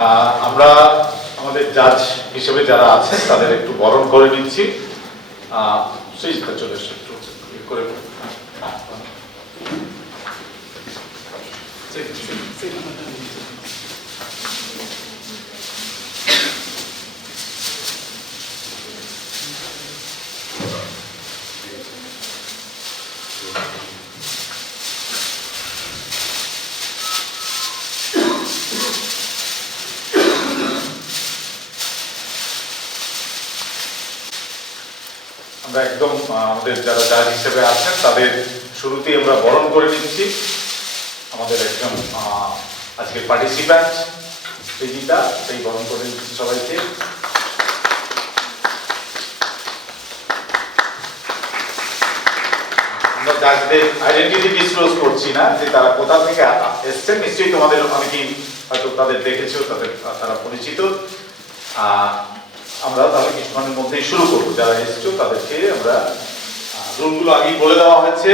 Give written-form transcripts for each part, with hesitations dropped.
আমরা আমাদের জাজ হিসেবে যারা আছেন তাদের একটু বরণ করে নিচ্ছি। সুইচটা চলে এসে একটু করে আমরা একদম আমাদের যারা জাজ হিসেবে আছেন তাদের শুরুতেই আমরা বরণ করে নিচ্ছি। আমাদের একজন আজকের পার্টিসিপ্যান্ট বিজিতা, সেই বরণ করে নিচ্ছি সবাইকে। আমরা জাজদের আইডেন্টিটি ডিসক্লোজ করছি না, যে তারা কোথা থেকে এসছেন। নিশ্চয়ই তোমাদের অনেকেই হয়তো তাদের দেখেছো, তারা পরিচিত। আমরা তাহলে কিছুক্ষণের মধ্যেই শুরু করবো। যারা এসছো তাদেরকে আমরা রুলগুলো আগেই বলে দেওয়া হয়েছে।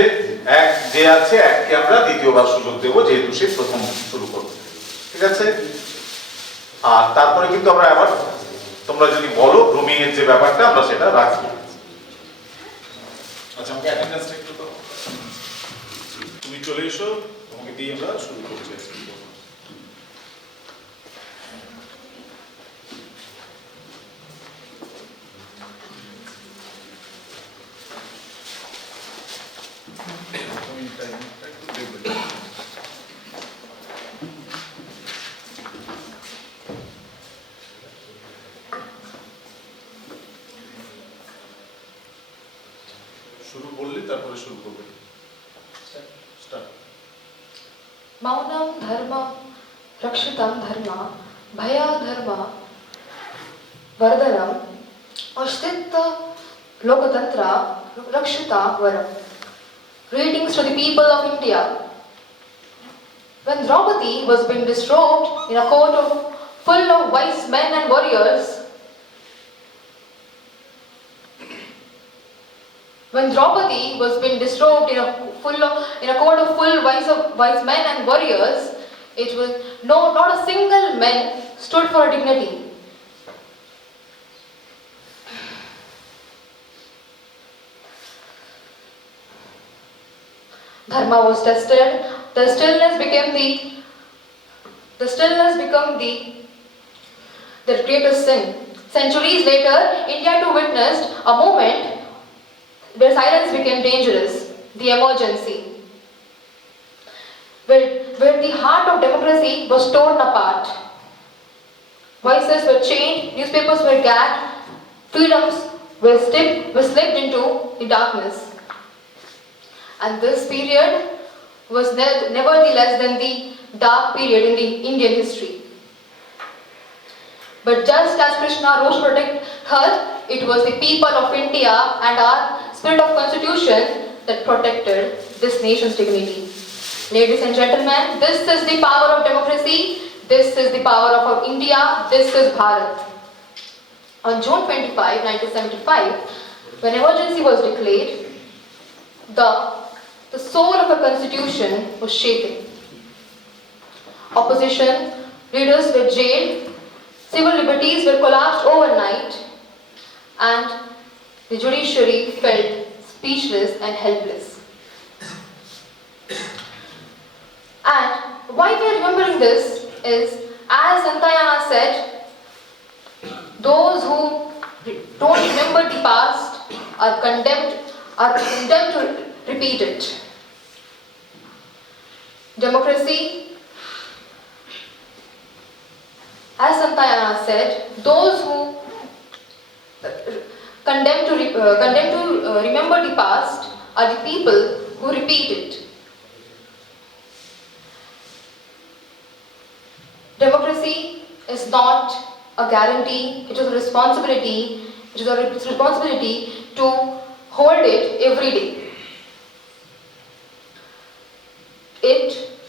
এক যে আছে এককে আমরা দ্বিতীয়বার সুযোগ দেবো, যেহেতু সে প্রথম শুরু করবে। ঠিক আছে? আর তারপরে কিন্তু আমরা আবার তোমরা যদি বলো গ্রুমিং এর যে ব্যাপারটা, আমরা সেটা রাখবো। আচ্ছা, আমাকে অ্যাটেন্ডেন্সটা একটু দাও। তুমি চলে এসো, তোমাকে দিয়ে আমরা শুরু করছি। শুরু বললি তারপরে শুরু করবে। স্টার্ট। मौनं धर्म रक्षितं धर्म भया धर्म वर्धनम अस्तित्व लोकतंत्र रक्षिता वरम. Greetings to the people of India. When Draupadi was being disrobed in a court full of wise men and warriors, when Draupadi was being disrobed in a court of full wise men and warriors, it was not a single man stood for dignity. Dharma was tested. The stillness became the greatest sin. Centuries later, India too witnessed a moment where silence became dangerous, the emergency, where the heart of democracy was torn apart. Voices were chained, newspapers were gagged, freedoms were slipped into the darkness. And this period was nevertheless than the dark period in the Indian history. But just as Krishna rose to protect Earth, it was the people of India and our spirit of constitution that protected this nation's dignity. Ladies and gentlemen, this is the power of democracy. This is the power of India. This is Bharat. On June 25, 1975, when emergency was declared, the soul of the constitution was shaken. Opposition leaders were jailed, civil liberties were collapsed overnight, and the judiciary felt speechless and helpless. And why we are remembering this is, as Santayana said, those who don't remember the past are condemned to repeat it. Democracy, as Santayana said, those who condemn to remember the past are the people who repeat it. Democracy is not a guarantee; it is a responsibility. It is a responsibility to hold it every day.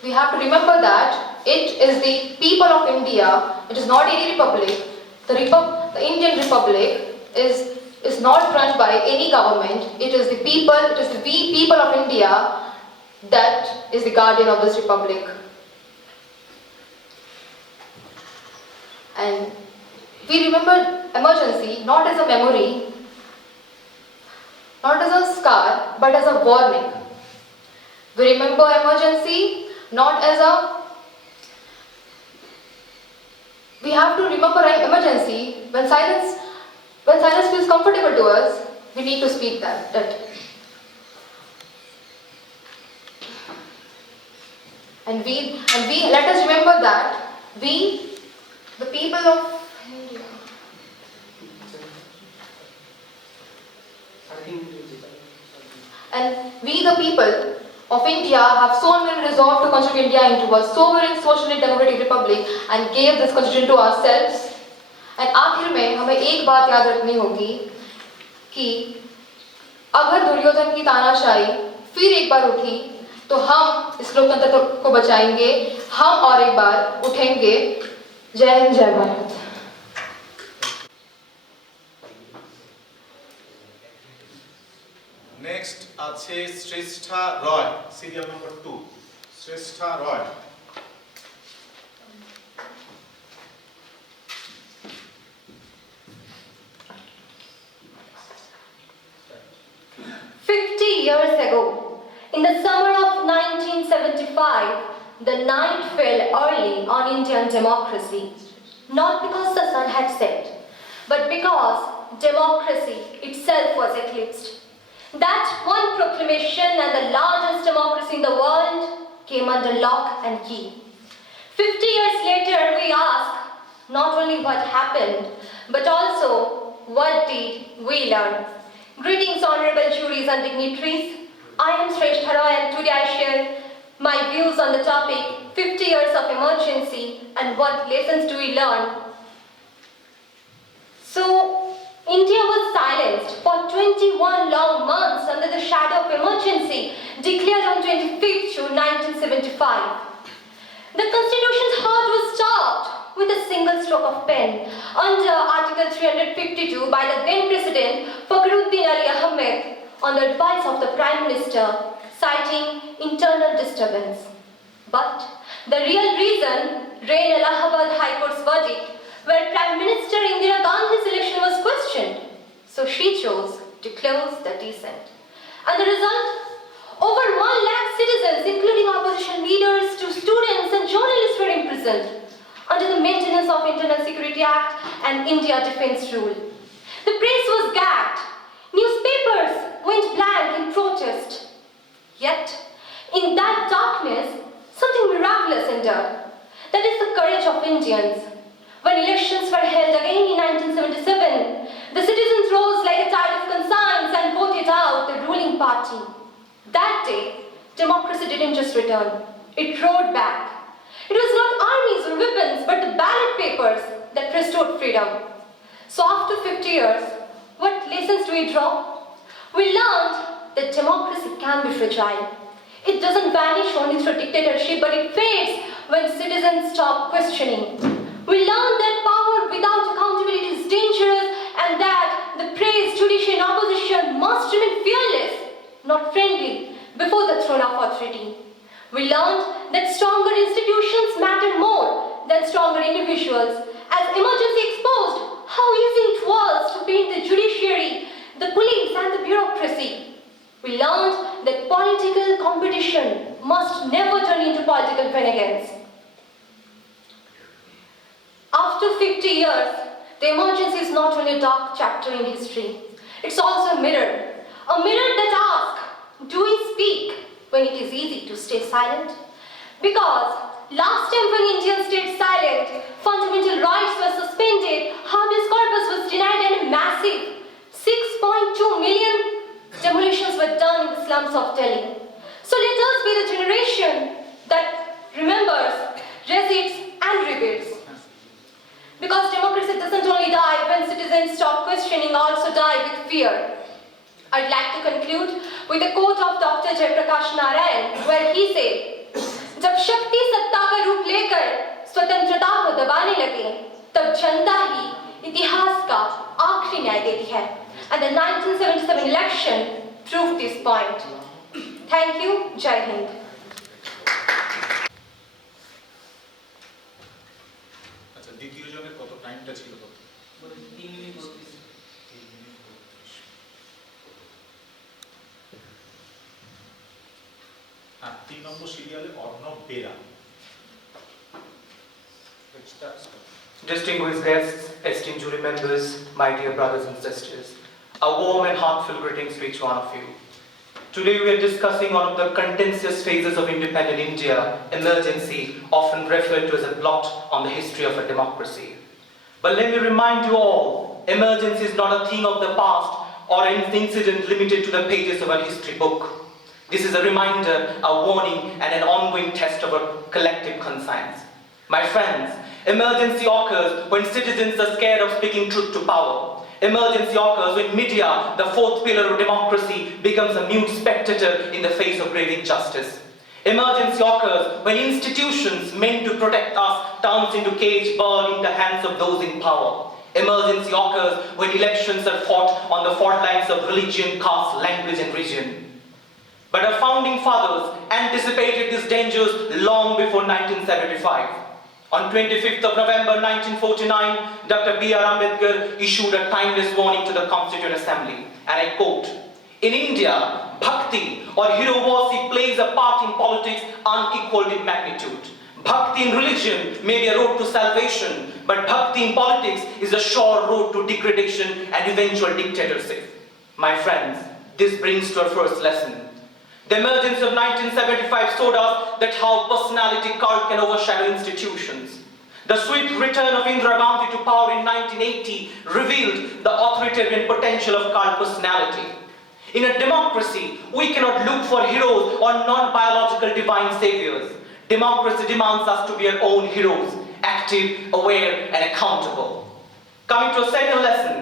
We have to remember that it is the people of India. It is not any republic. The Indian Republic is not run by any government. It is the people. It is the people of India that is the guardian of this republic. And we remember emergency not as a memory, not as a scar, but as a warning. We remember emergency not as a... We have to remember emergency when silence feels comfortable to us, we need to speak that. And we let us remember that we, the people of India, and we, the people of India, have solemnly resolved to constitute India into a sovereign, socially democratic republic and gave this constitution to ourselves. And आखिर में हमें एक बात याद रखनी होगी कि अगर दुर्योधन की तानाशाही फिर एक बार उठी तो हम इस लोकतंत्र को बचाएंगे, हम और एक बार उठेंगे। जय हिंद, जय भारत। नेक्स्ट আছে শ্রেষ্ঠা রয়, serial number 2, Shrestha Roy. 50 years ago, in the summer of 1975, the night fell early on Indian democracy, not because the sun had set, but because democracy itself was eclipsed. That one proclamation and the largest democracy in the world came under lock and key. 50 years later, we ask not only what happened, but also what did we learn. Greetings, honorable juries and dignitaries. I am Shrestha Roy and today I share my views on the topic 50 years of emergency and what lessons do we learn. So, India was silenced for 21 long months under the shadow of emergency declared on 25th June 1975. The constitution's heart was stopped with a single stroke of pen under Article 352 by the then President Fakhruddin Ali Ahmed on the advice of the Prime Minister, citing internal disturbance. But the real reason lay in Allahabad High Court's verdict, where Prime Minister Indira Gandhi's election was questioned. So she chose to close the descent. And the result? Over 1 lakh citizens, including opposition leaders to students and journalists, were imprisoned under the Maintenance of Internal Security Act and India Defence Rule. The press was gagged. Newspapers went blank in protest. Yet, in that darkness, something miraculous entered. That is the courage of Indians. When elections were held again in 1977, the citizens rose like a tide of conscience and voted out the ruling party. That day, democracy didn't just return, it roared back. It was not armies or weapons, but the ballot papers that restored freedom. So after 50 years, what lessons do we draw? We learned that democracy can be fragile. It doesn't vanish only through dictatorship, but it fades when citizens stop questioning. We learned that power without accountability is dangerous and that the praised judiciary and opposition must remain fearless, not friendly, before the throne of authority. We learned that stronger institutions matter more than stronger individuals, as emergency exposed how easy it was to paint the judiciary, the police and the bureaucracy. We learned that political competition must never turn into political vengeance. After 50 years, the emergency is not only a dark chapter in history, it's also a mirror that asks, do we speak when it is easy to stay silent? Because last time when Indians stayed silent, fundamental rights were suspended, habeas corpus was denied and a massive 6.2 million demolitions were done in the slums of Delhi. So let us be the generation that remembers, resists and rebuilds. Because democracy doesn't only die when citizens stop questioning, also die with fear. I'd like to conclude with a quote of Dr. Jayaprakash Narayan, where he said, "जब शक्ति सत्ता का रूप लेकर स्वतंत्रता को दबाने लगे, तब जनता ही इतिहास का आखिरी न्याय देती है." And the 1977 election proved this point. Thank you. Jai Hind. আচ্ছা, দ্বিতীয় জনের কত 3 নম্বর সিরিয়ালে অর্ণব Bera. Distinguished guests, esteemed jury members, my dear brothers and sisters, a warm and heartfelt greetings to each one of you. Today we are discussing one of the contentious phases of independent India, emergency, often referred to as a blot on the history of a democracy. But let me remind you all, emergency is not a thing of the past or an incident limited to the pages of a history book. This is a reminder, a warning, and an ongoing test of our collective conscience. My friends, emergency occurs when citizens are scared of speaking truth to power. Emergency occurs when media, the fourth pillar of democracy, becomes a mute spectator in the face of grave injustice. Emergency occurs when institutions meant to protect us turns into cage bird in the hands of those in power. Emergency occurs when elections are fought on the fault lines of religion, caste, language and region. But our founding fathers anticipated these dangers long before 1975. On 25th of November 1949, Dr. B.R. Ambedkar issued a timeless warning to the Constituent Assembly, and I quote, "In India, bhakti or hero worship plays a part in politics unequaled in magnitude. Bhakti in religion may be a road to salvation, but bhakti in politics is a sure road to degradation and eventual dictatorship." My friends, this brings to our first lesson. The emergence of 1975 showed us that how personality cult can overshadow institutions. The swift return of Indira Gandhi to power in 1980 revealed the authoritarian potential of cult personality. In a democracy, we cannot look for heroes or non-biological divine saviors. Democracy demands us to be our own heroes, active, aware, and accountable. Coming to a second lesson,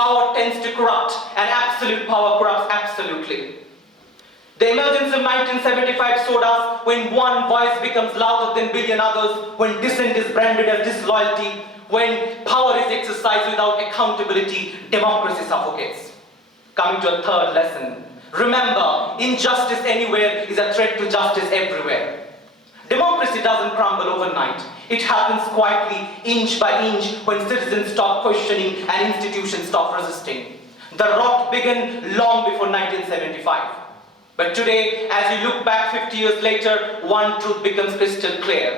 power tends to corrupt, and absolute power corrupts absolutely. The emergence of 1975 showed us when one voice becomes louder than billion others, when dissent is branded as disloyalty, when power is exercised without accountability, democracy suffocates. Coming to a third lesson, remember, injustice anywhere is a threat to justice everywhere. Democracy doesn't crumble overnight. It happens quietly, inch by inch, when citizens stop questioning and institutions stop resisting. The rot began long before 1975. But today, as we look back 50 years later, one truth becomes crystal clear.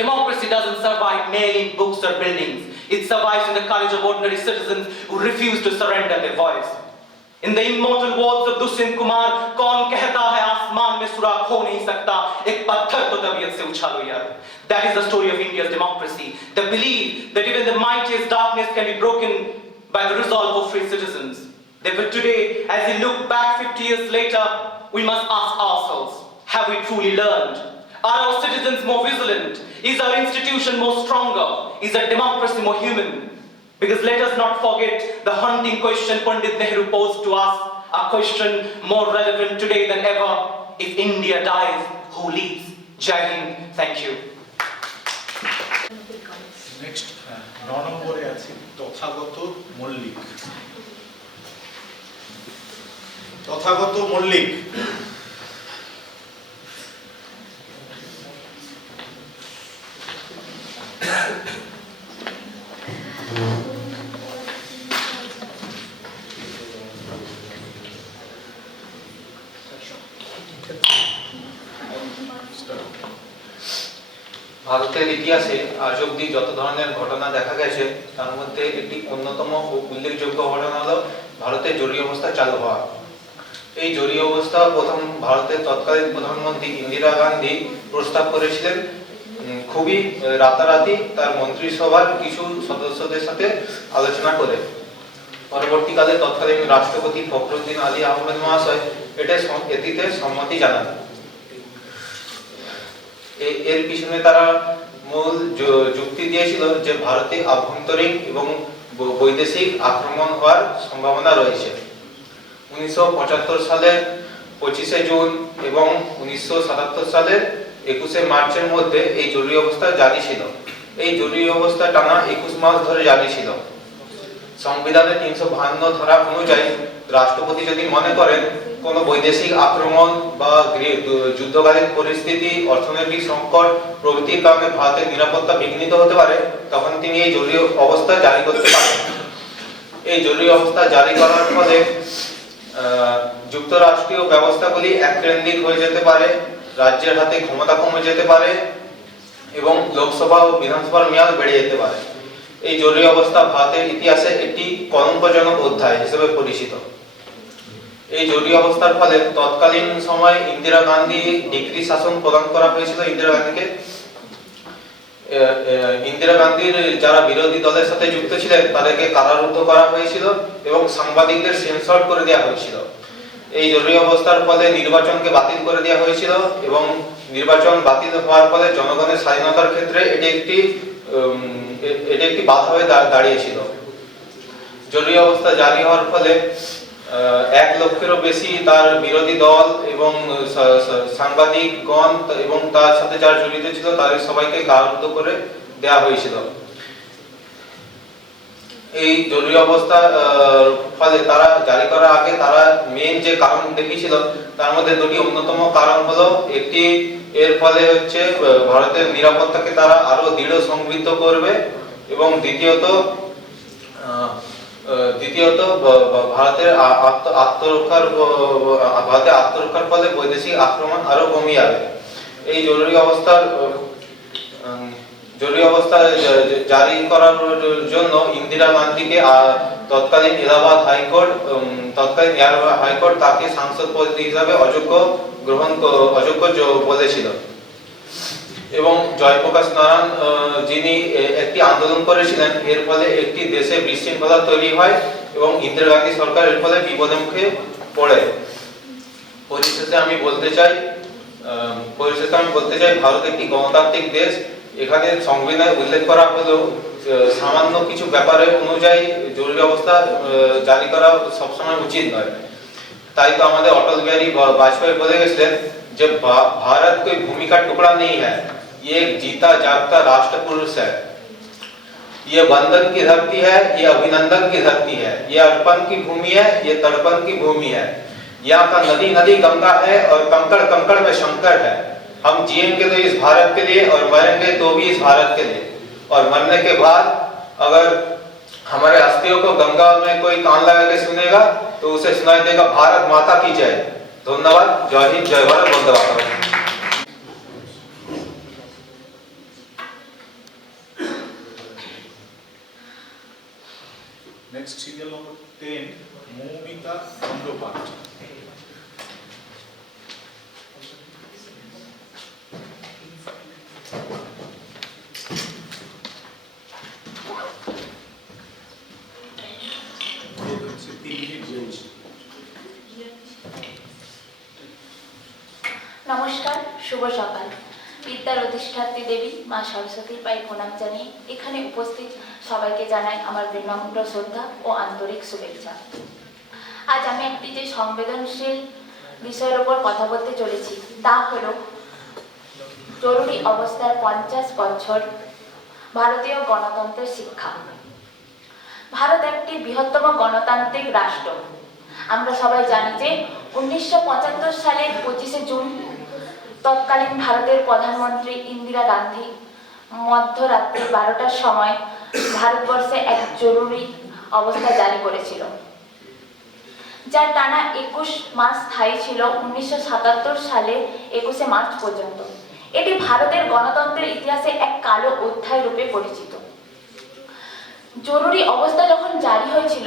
Democracy doesn't survive merely in books or buildings. It survives in the courage of ordinary citizens who refuse to surrender their voice. In the immortal words of Dushyant Kumar, "Kaun kehta hai aasman mein surakh ho nahi sakta, ek patthar to tabiyat se uchalo yaar." That is the story of India's democracy. The belief that even the mightiest darkness can be broken by the resolve of free citizens. Therefore today, as we look back 50 years later, we must ask ourselves, have we truly learned? Are our citizens more vigilant? Is our institution more stronger? Is our democracy more human? Because let us not forget the haunting question Pandit Nehru posed to us, a question more relevant today than ever. If India dies, who leads? Jai Hind, thank you. Next 9 নম্বরে আছে তথাগত মল্লিক। তথাগত মল্লিক ভারতের ইতিহাসে আজ অব্দি যত ধরনের ঘটনা দেখা গেছে তার মধ্যে একটি অন্যতম ও উল্লেখযোগ্য ঘটনা হলো ভারতের জরুরি অবস্থা চালু হওয়া। এই জরুরি অবস্থা প্রথম ভারতের তৎকালীন প্রধানমন্ত্রী ইন্দিরা গান্ধী প্রস্তাব করেছিলেন খুবই রাতারাতি তার মন্ত্রিসভার কিছু সদস্যদের সাথে আলোচনা করে। পরবর্তীকালে তৎকালীন রাষ্ট্রপতি ফখরুদ্দিন আলী আহমেদ মহাশয় এটিতে সম্মতি জানান। এর পিছনে তারা মূল যুক্তি দিয়েছিল যে ভারতে আভ্যন্তরীণ এবং বৈদেশিক আক্রমণ হওয়ার সম্ভাবনা রয়েছে। 1975 সালের 25শে জুন এবং 1977 সালের 21শে মার্চের মধ্যে এই জরুরি অবস্থা জারি ছিল। এই জরুরি অবস্থা টানা 21 মাস ধরে জারি ছিল। সংবিধানের 352 ধারা অনুযায়ী রাষ্ট্রপতি যদি মনে করেন কোন বৈদেশিক আক্রমণ বা যুদ্ধকালীন পরিস্থিতি, অর্থনৈতিক সংকট প্রভৃতির কারণে ভারতের নিরাপত্তা বিঘ্নিত হতে পারে, তখন তিনি এই জরুরি অবস্থা জারি করতে পারেন। এই জরুরি অবস্থা জারি করার ফলে যুক্তরাষ্ট্রীয় ব্যবস্থাগুলি এককেন্দ্রিক হয়ে যেতে পারে রাজ্যের হাতে ক্ষমতা কমে যেতে পারে এবং লোকসভা ও বিধানসভার মেয়াদ বেড়ে যেতে পারে। এই জরুরি অবস্থা ভারতের ইতিহাসে একটি কলঙ্কজনক অধ্যায় হিসেবে পরিচিত। এই জরুরি অবস্থার ফলে তৎকালীন সময়ে ইন্দিরা গান্ধী ডিক্রি শাসন প্রদান করা হয়েছিল ইন্দিরা গান্ধীকে। ইন্দিরা গান্ধীর যারা বিরোধী দলের সাথে যুক্ত ছিলেন তাদেরকে কারারুদ্ধ করা হয়েছিল এবং সাংবাদিকদের সেন্সর করে দেওয়া হয়েছিল। এই জরুরি অবস্থার ফলে নির্বাচনকে বাতিল করে দেওয়া হয়েছিল এবং নির্বাচন বাতিল হওয়ার ফলে জনগণের স্বাধীনতার ক্ষেত্রে এটি একটি বাধা হয়ে দাঁড়িয়েছিল। জরুরি অবস্থা জারি হওয়ার ফলে 1 লক্ষেরও বেশি তার বিরোধী দল এবং সাংবাদিকগণ এবং তার সাথে যারা জড়িত ছিল তাদের সবাইকে কারারুদ্ধ করে দেওয়া হয়েছিল। এই জরুরি অবস্থা ফলে তারা জারি করার আগে তারা মেইন যে কারণ দেখিয়েছিল তার মধ্যে দুটি অন্যতম কারণ হলো, একটি এর ফলে হচ্ছে ভারতের নিরাপত্তাকে তারা আরো দৃঢ় সমৃদ্ধ করবে এবং দ্বিতীয়ত ভারতের আত্মরক্ষার ফলে বৈদেশিক আক্রমণ আরো কমে যাবে। এই জরুরি অবস্থা জারি করার জন্য ইন্দিরা গান্ধীকে তৎকালীন এলাহাবাদ হাইকোর্ট তাকে সাংসদ পদ হিসাবে অযোগ্য বলেছিল এবং জয়প্রকাশ নারায়ণ যিনি একটি আন্দোলন করেছিলেন, এর ফলে একটি দেশে বিশৃঙ্খলা তৈরি হয় এবং ইন্দিরা গান্ধী সরকার এর ফলে বিপদের মুখে পড়ে। পরিশেষে আমি বলতে চাই ভারত একটি গণতান্ত্রিক দেশ। এখানে সংবিধানে উল্লেখ করা হলেও সামান্য কিছু ব্যাপারে অনুযায়ী জরুরি অবস্থা জারি করা সবসময় উচিত নয়। তাই তো আমাদের অটল বিহারী বাজপেয়ী বলে গেছিলেন যে भारत कोई भूमि का टुकड़ा नहीं है, ये एक जीता जागता राष्ट्र पुरुष है। ये बंधन की धरती है, ये अभिनंदन की धरती है, ये अर्पण की भूमि है, ये तर्पण की भूमि है। यहाँ का नदी नदी गंगा है और कंकड़ कंकड़ में शंकर है। हम जिएंगे तो इस भारत के लिए और मरेंगे तो भी इस भारत के लिए। और मरने के बाद अगर हमारे अस्थियों को गंगा में कोई कान लगा के सुनेगा तो उसे सुनाई देगा भारत माता की जय। धन्यवाद। जय हिंद, जय भारत, वंदे Mataram. Next serial number 10, Moumita Bandopat. নমস্কার, শুভ সকাল। বিদ্যার অধিষ্ঠাত্রী দেবী মা সরস্বতীর পায়ে প্রণাম জানিয়ে এখানে উপস্থিত সবাইকে জানাই আমার বিনম্র শ্রদ্ধা ও আন্তরিক শুভেচ্ছা। আজ আমি একটি যে সংবেদনশীল বিষয়ের ওপর কথা বলতে চলেছি তা হল জরুরি অবস্থার 50 বছর ভারতীয় গণতন্ত্রের শিক্ষা। ভারত একটি বৃহত্তম গণতান্ত্রিক রাষ্ট্র। আমরা সবাই জানি যে 1975 সালের 25শে জুন তৎকালীন ভারতের প্রধানমন্ত্রী ইন্দিরা গান্ধী মধ্যরাত্রি 12টার সময় ভারতবর্ষে এক জরুরি অবস্থা জারি করেছিল, যা টানা 21 মাস স্থায়ী ছিল 1977 সালে 21শে মার্চ পর্যন্ত। এটি ভারতের গণতন্ত্রের ইতিহাসে এক কালো অধ্যায় রূপে পরিচিত। জরুরি অবস্থা যখন জারি হয়েছিল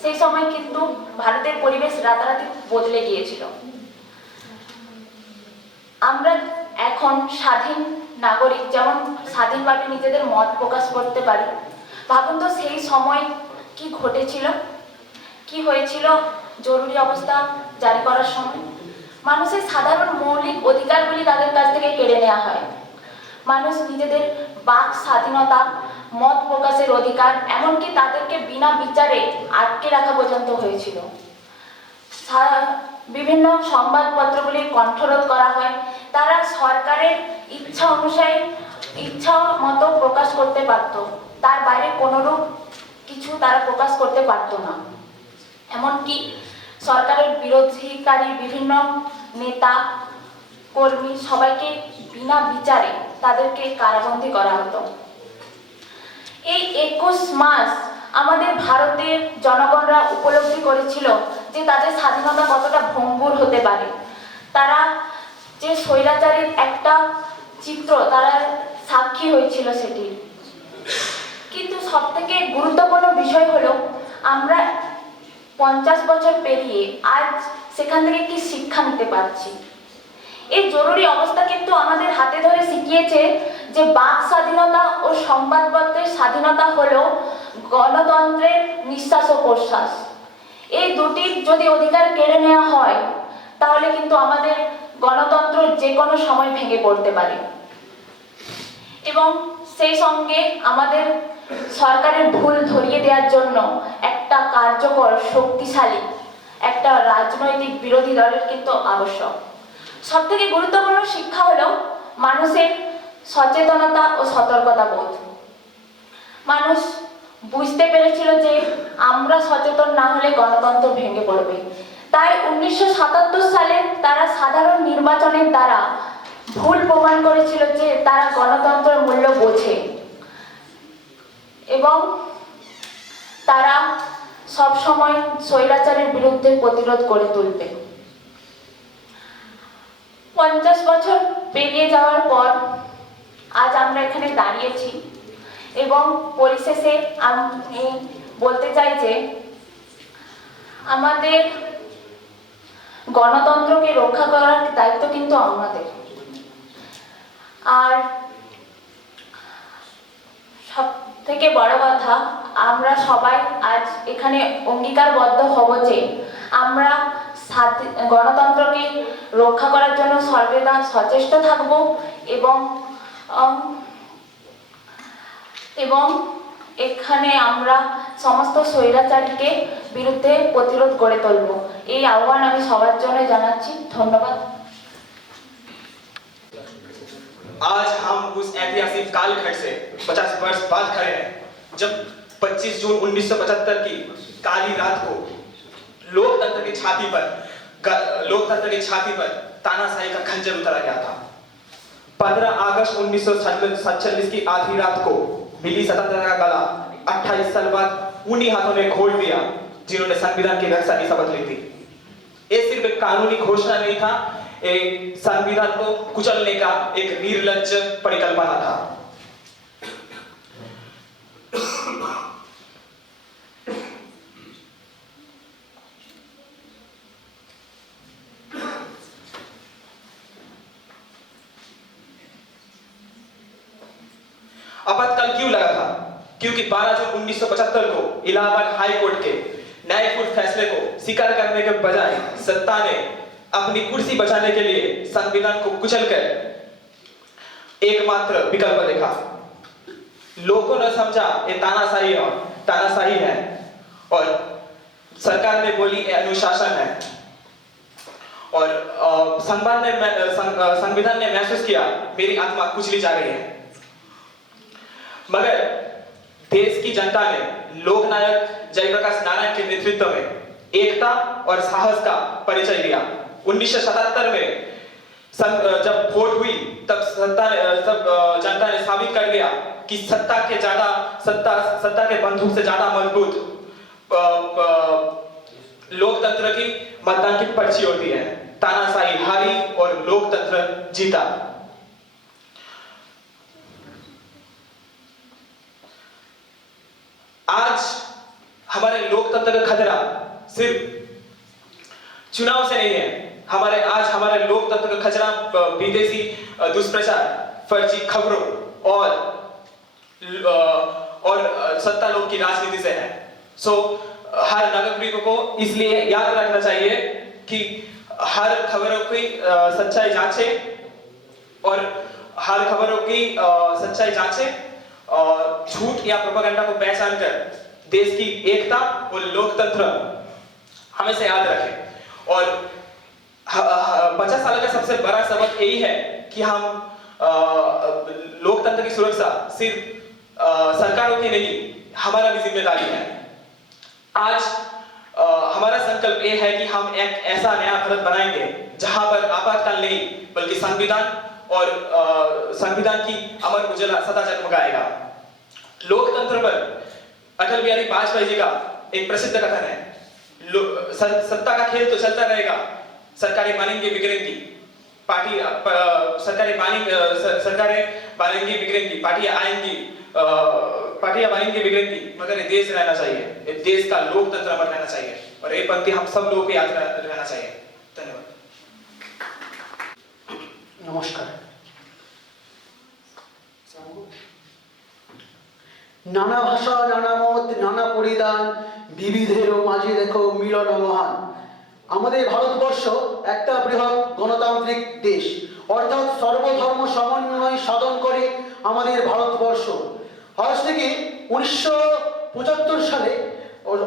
সেই সময় কিন্তু ভারতের পরিবেশ রাতারাতি বদলে গিয়েছিল। আমরা এখন স্বাধীন নাগরিক, যেমন স্বাধীনভাবে নিজেদের মত প্রকাশ করতে পারি। ভাবুন তো সেই সময় কি ঘটেছিল, কি হয়েছিল জরুরি অবস্থা জারি করার সময়। মানুষের সাধারণ মৌলিক অধিকারগুলি তাদের কাছ থেকে কেড়ে নেওয়া হয়। মানুষ নিজেদের বাক স্বাধীনতা, মত প্রকাশের অধিকার, এমনকি তাদেরকে বিনা বিচারে আটকে রাখা পর্যন্ত হয়েছিল। বিভিন্ন সংবাদপত্রগুলির কণ্ঠরোধ করা হয়। তারা সরকারের ইচ্ছা অনুযায়ী ইচ্ছা মতো প্রকাশ করতে পারত, তার বাইরে কোনোরূপ কিছু তারা প্রকাশ করতে পারত না। এমনকি সরকারের বিরোধীকারী বিভিন্ন নেতা কর্মী সবাইকে বিনা বিচারে তাদেরকে কারাবন্দী করা হতো। এই 21 মাস আমাদের ভারতের জনগণরা উপলব্ধি করেছিল যে তাদের স্বাধীনতা কতটা ভঙ্গুর হতে পারে। তারা যে স্বৈরাচারের একটা চিত্র তারা সাক্ষী হয়েছিল সেটির। কিন্তু সবথেকে গুরুত্বপূর্ণ বিষয় হলো আমরা 50 বছর পেরিয়ে আজ সেখান থেকে কি শিক্ষা নিতে পারছি। এই জরুরি অবস্থা কিন্তু আমাদের হাতে ধরে শিখিয়েছে যে বাক স্বাধীনতা ও সংবাদপত্রের স্বাধীনতা হলো গণতন্ত্রের নিঃশ্বাস ও প্রশ্বাস। এই দুটির যদি অধিকার কেড়ে নেওয়া হয় তাহলে কিন্তু আমাদের গণতন্ত্র যে কোনো সময় ভেঙে পড়তে পারে। এবং সেই সঙ্গে আমাদের সরকারের ভুল ধরিয়ে দেওয়ার জন্য একটা কার্যকর শক্তিশালী একটা রাজনৈতিক বিরোধী দলের কিন্তু আবশ্যক। সবথেকে গুরুত্বপূর্ণ শিক্ষা হলো মানুষের সচেতনতা ও সতর্কতা বোধ। মানুষ বুঝতে পেরেছিল যে আমরা সচেতন না হলে গণতন্ত্র ভেঙে পড়বে। তাই 1977 সালে তারা সাধারণ নির্বাচনের দ্বারা ভুল প্রমাণ করেছিল যে তারা গণতন্ত্রের মূল্য বোঝে এবং তারা সব সময় স্বৈরাচারের বিরুদ্ধে প্রতিরোধ গড়ে তুলবে। 50 বছর পেরিয়ে যাওয়ার পর আজ আমরা এখানে দাঁড়িয়েছি এবং পরিশেষে আমি বলতে চাই যে আমাদের গণতন্ত্রকে রক্ষা করার দায়িত্ব কিন্তু আমাদের। আর সব থেকে বড় কথা আমরা সবাই আজ এখানে অঙ্গীকারবদ্ধ হব যে আমরা গণতন্ত্রকে রক্ষা করার জন্য সর্বদা সচেষ্ট থাকব এবং এখানে আমরা সমস্ত স্বৈরাচারীকে বিরুদ্ধে প্রতিরোধ গড়ে তুলব। এই আহ্বান আমি সবার জন্য জানাচ্ছি। ধন্যবাদ। आज हम उस ऐतिहासिक कालखंड से 50 वर्ष बाद खड़े हैं जब 25 जून 1975 की काली रात को लोकतंत्र की छाती पर तानाशाही का खंजर उतारा गया था। 15 अगस्त 1947 की आधी रात को मिली स्वतंत्रता का गला 28 साल बाद उन्हीं हाथों ने घोट दिया जिन्होंने संविधान की रक्षा की शपथ ली थी। ये सिर्फ एक कानूनी घोषणा नहीं था, एक संविधान को कुचलने का एक निर्लज्ज परिकल्पना था। आपातकाल क्यों लगा था? क्योंकि 12 जून 1975 को इलाहाबाद हाई कोर्ट के न्यायपूर्ण फैसले को स्वीकार करने के बजाय सत्ता ने अपनी कुर्सी बचाने के लिए संविधान को कुचलकर एकमात्र विकल्प देखा। लोगों ने समझा ये तानाशाही है और सरकार ने बोली ये अनुशासन है और संविधान ने महसूस किया मेरी आत्मा कुचली जा रही है। मगर देश की जनता ने लोकनायक जयप्रकाश नारायण के नेतृत्व में एकता और साहस का परिचय दिया। 1977 में जब वोट हुई तब जनता ने साबित कर दिया कि सत्ता के बंदूक से ज्यादा मजबूत लोकतंत्र की मतदान की पर्ची होती है। तानाशाही हारी और लोकतंत्र जीता। आज हमारे लोकतंत्र का खतरा सिर्फ चुनाव से नहीं है। आज हमारे लोकतंत्र का खतरा विदेशी दुष्प्रचार, फर्जी खबरों और सत्ता लोग की राजनीति से है। हर नागरिकों को इसलिए याद रखना चाहिए कि हर खबरों की सच्चाई जांचे और झूठ या प्रोपेगेंडा को पहचान कर देश की एकता और लोकतंत्र हमेशा याद रखें। और 50 साल का सबसे बड़ा सबक यही है कि हम लोकतंत्र की सुरक्षा सिर्फ सरकारों की नहीं, हमारा भी जिम्मेदारी है। आज हमारा संकल्प ये है कि हम एक ऐसा नया भारत बनाएंगे जहां पर आपातकाल नहीं बल्कि संविधान की अमर उजाला सदा जगमगाएगा। लोकतंत्र पर अटल बिहारी वाजपेयी जी का एक प्रसिद्ध कथन है, सत्ता का खेल तो चलता रहेगा, सरकारें मानेंगी बिगड़ेंगी, पार्टी सरकारें बनेंगी बिगड़ेंगी, पार्टियां बनेंगी बिगड़ेंगी, मगर ये देश रहना चाहिए, ये देश का लोकतंत्र अमर रहना चाहिए और ये पंक्ति हम सब लोगों को याद रहना चाहिए। धन्यवाद। নমস্কার। নানা ভাষা, নানা মত, নানা পরিধান, বিবিধের মাঝে দেখো মিলন মহান। আমাদের ভারতবর্ষ একটা বৃহৎ গণতান্ত্রিক দেশ, অর্থাৎ সর্বধর্ম সমন্বয় সাধন করে আমাদের ভারতবর্ষ। আজ থেকে 1975 সালে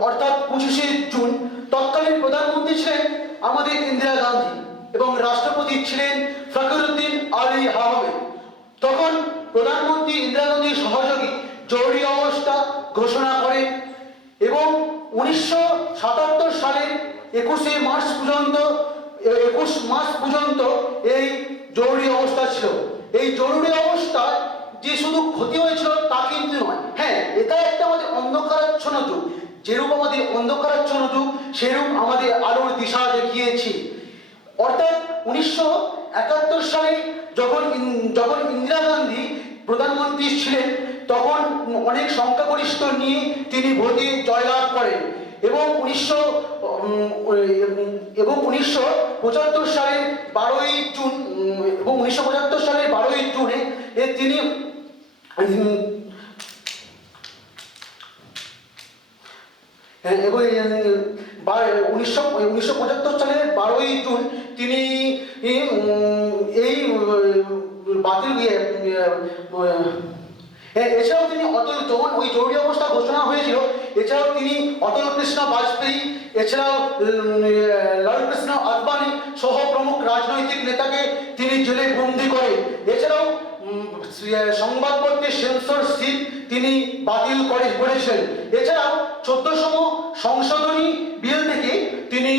অর্থাৎ 25শে জুন তৎকালীন প্রধানমন্ত্রী ছিলেন আমাদের ইন্দিরা গান্ধী এবং রাষ্ট্রপতি ছিলেন ফখরুদ্দিন আলী আহমেদ। তখন প্রধানমন্ত্রী ইন্দিরা গান্ধীর সহযোগী জরুরি অবস্থা ঘোষণা করেন এবং 1977 সালের 21 মার্চ পর্যন্ত এই জরুরি অবস্থা ছিল। এই জরুরি অবস্থা যে শুধু ক্ষতি হয়েছিল তা কিন্তু নয়, হ্যাঁ, এটা একটা আমাদের অন্ধকারাচ্ছন্ন যুগ। যেরূপ আমাদের অন্ধকারাচ্ছন্ন যুগ, সেরূপ আমাদের আলোর দিশা দেখিয়েছি। অর্থাৎ 1971 সালে যখন ইন্দিরা গান্ধী প্রধানমন্ত্রী ছিলেন, তখন অনেক সংখ্যাগরিষ্ঠ নিয়ে তিনি ভোটে জয়লাভ করেন এবং 1975 সালের 12ই জুন এবং 1975 সালের 12ই জুনে তিনি 1975 সালের 12ই জুন তিনি এই বাতিল এছাড়াও তিনি যখন ওই জরুরি অবস্থা ঘোষণা হয়েছিল, এছাড়াও তিনি অটল কৃষ্ণ বাজপেয়ী, এছাড়াও লাল কৃষ্ণ আদবানি সহ প্রমুখ রাজনৈতিক নেতাকে তিনি জেলে বন্দী করেন। এছাড়াও সংবাদপত্রের সেন্সরশিপ তিনি বাতিল করেছেন। এছাড়াও 14তম সংশোধনী বিল থেকে তিনি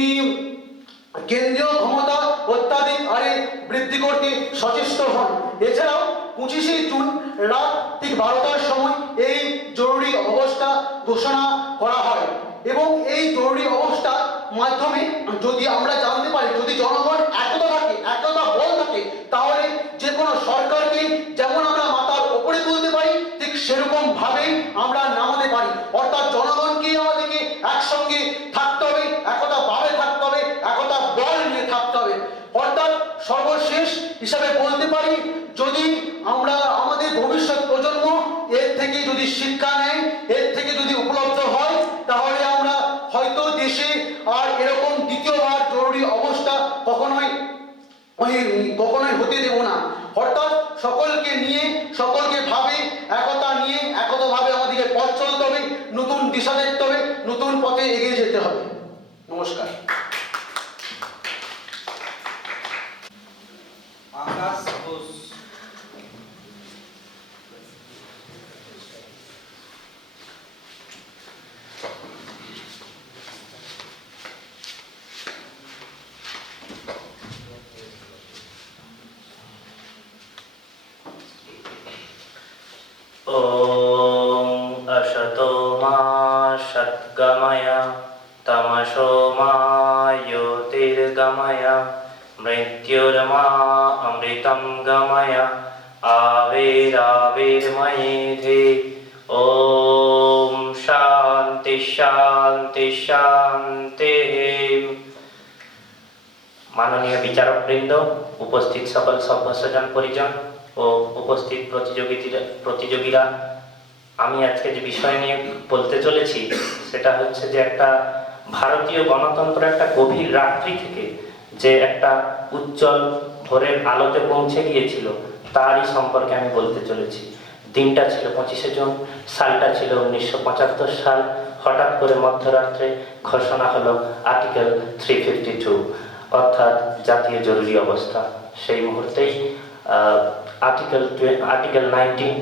কেন্দ্রীয় ক্ষমতা অত্যাধিক হারে বৃদ্ধি করতে সচেষ্ট হন। এছাড়াও 25শে জুন রাত ঠিক 12টার সময় এই জরুরি অবস্থা ঘোষণা করা হয় এবং এই জরুরি অবস্থার মাধ্যমে যদি আমরা জানতে পারি, যদি জনগণ একতা বল থাকে, তাহলে যে কোনো সরকারকে যেমন আমরা মাথার উপরে তুলতে পারি, ঠিক সেরকম ভাবেই আমরা নামাতে পারি। অর্থাৎ জনগণকে আমাদেরকে একসঙ্গে থাকতে হবে, একতা ভাবে থাকতে হবে, একতা বল নিয়ে থাকতে হবে। অর্থাৎ সর্বশেষ হিসাবে বলতে পারি, যদি আমরা আমাদের ভবিষ্যৎ প্রজন্ম এর থেকে যদি শিক্ষা নেয়, এর থেকে যদি উপলব্ধ হয়, তাহলে আমরা হয়তো দেশে আর এরকম দ্বিতীয়বার জরুরি অবস্থা কখনোই হতে দেব না। অর্থাৎ সকলকে নিয়ে, সকলকে ভাবে, একতা নিয়ে, একতাভাবে আমাদেরকে পথ চলতে হবে, নতুন দিশা দেখতে হবে, নতুন পথে এগিয়ে যেতে হবে। নমস্কার। আকাশ ঘোষ। ॐ असतो मा सद्गमय तमसो मा ज्योतिर्गमय मृत्युर्मा अमृतं गमय आविर्मयेधि। ॐ शान्ति शान्ति शान्तिः। माननीय বিচারকবৃন্দ, উপস্থিত সকল সভ্যসজন পরিজন ও উপস্থিত প্রতিযোগীরা, আমি আজকে যে বিষয় নিয়ে বলতে চলেছি সেটা হচ্ছে যে একটা ভারতীয় গণতন্ত্র একটা গভীর রাত্রি থেকে যে একটা উজ্জ্বল ভোরের আলোতে পৌঁছে গিয়েছিল তারই সম্পর্কে আমি বলতে চলেছি। দিনটা ছিল 25শে জুন, সালটা ছিল 1975 সাল। হঠাৎ করে মধ্যরাত্রে ঘোষণা হলো আর্টিকেল 352, অর্থাৎ জাতীয় জরুরি অবস্থা। সেই মুহূর্তেই আর্টিকেল 19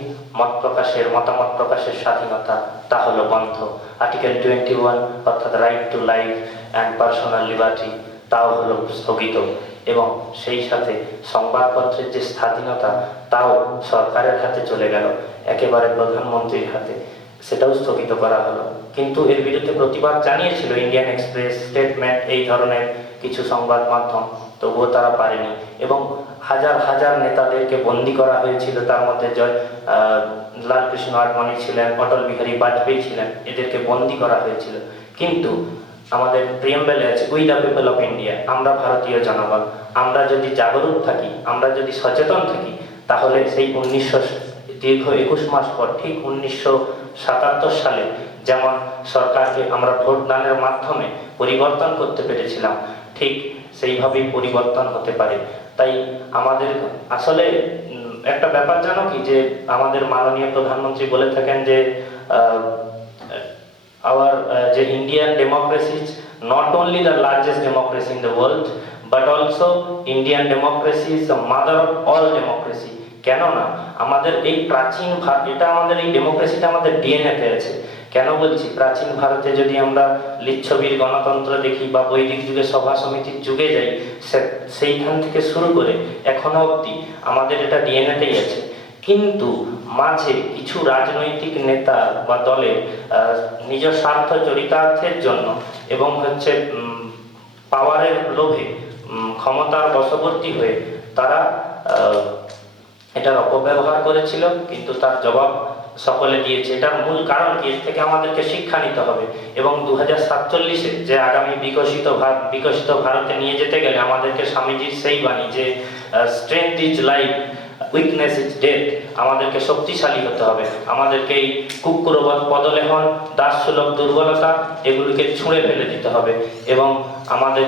মতামত প্রকাশের স্বাধীনতা, তা হলো বন্ধ। আর্টিকেল 21 অর্থাৎ right to life and personal liberty, তাও হলো স্থগিত। এবং সেই সাথে সংবাদপত্রের যে স্বাধীনতা, তাও সরকারের হাতে চলে গেল, একেবারে প্রধানমন্ত্রীর হাতে, সেটাও স্থগিত করা হলো। কিন্তু এর বিরুদ্ধে প্রতিবাদ জানিয়েছিল ইন্ডিয়ান এক্সপ্রেস, স্টেটমেন্ট, এই ধরনের কিছু সংবাদ মাধ্যম। তবুও তারা পারেনি, এবং হাজার হাজার নেতাদেরকে বন্দী করা হয়েছিল। তার মধ্যে লালকৃষ্ণ আডবাণী ছিলেন, অটল বিহারী বাজপেয়ী ছিলেন, এদেরকে বন্দী করা হয়েছিল। কিন্তু আমাদের প্রিয়াম্বেলে আছে we the people of India, আমরা ভারতীয় জনগণ। আমরা যদি জাগরুক থাকি, আমরা যদি সচেতন থাকি, তাহলে সেই দীর্ঘ 21 মাস পর ঠিক 1977 সালে যেমন সরকারকে আমরা ভোট দানের মাধ্যমে পরিবর্তন করতে পেরেছিলাম, ঠিক সেইভাবেই পরিবর্তন হতে পারে। তাই আমাদের আসলে একটা ব্যাপার জানো কি, যে আমাদের মাননীয় প্রধানমন্ত্রী বলে থাকেন যে যে Indian democracy is not only the largest democracy in the world, but also Indian democracy is the mother of all democracy. কেননা আমাদের এই প্রাচীন এটা আমাদের এই ডেমোক্রেসিটা আমাদের ডিএনএতে আছে। কেন বলছি? প্রাচীন ভারতে যদি আমরা লিচ্ছবির গণতন্ত্র দেখি বা বৈদিক যুগে সভা সমিতির যুগে যাই, সেইখান থেকে শুরু করে এখনো অবধি আমাদের এটা ডিএনএতেই আছে। কিন্তু মাঝে কিছু রাজনৈতিক নেতা বা দলের নিজ স্বার্থ চরিতার্থের জন্য এবং পাওয়ারের লোভে ক্ষমতার বশবর্তী হয়ে তারা এটার অপব্যবহার করেছিল, কিন্তু তার জবাব সকলে দিয়েছে। এটার মূল কারণ কি, এর থেকে আমাদেরকে শিক্ষা নিতে হবে। এবং 2047-এ যে আগামী বিকশিত ভারতে নিয়ে যেতে গেলে আমাদেরকে স্বামীজির সেই বাণী যে strength is life, weakness is death, আমাদেরকে শক্তিশালী হতে হবে। আমাদেরকে এই কুকুরবৎ পদলেহন, দাসসুলভ দুর্বলতা, এগুলিকে ছুঁড়ে ফেলে দিতে হবে। এবং আমাদের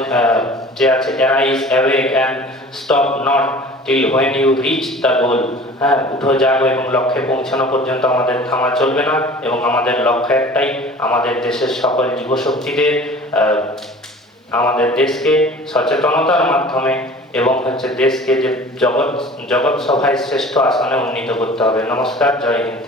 যে আছে arise, awake and stop not till when you reach the goal. হ্যাঁ, উঠো জাগো এবং লক্ষ্যে পৌঁছানো পর্যন্ত আমাদের থামা চলবে না। এবং আমাদের লক্ষ্য একটাই, আমাদের দেশের সকল যুবশক্তিদের আমাদের দেশকে সচেতনতার মাধ্যমে এবং দেশকে যে জগৎ সভায় শ্রেষ্ঠ আসনে উন্নীত করতে হবে। নমস্কার, জয় হিন্দ।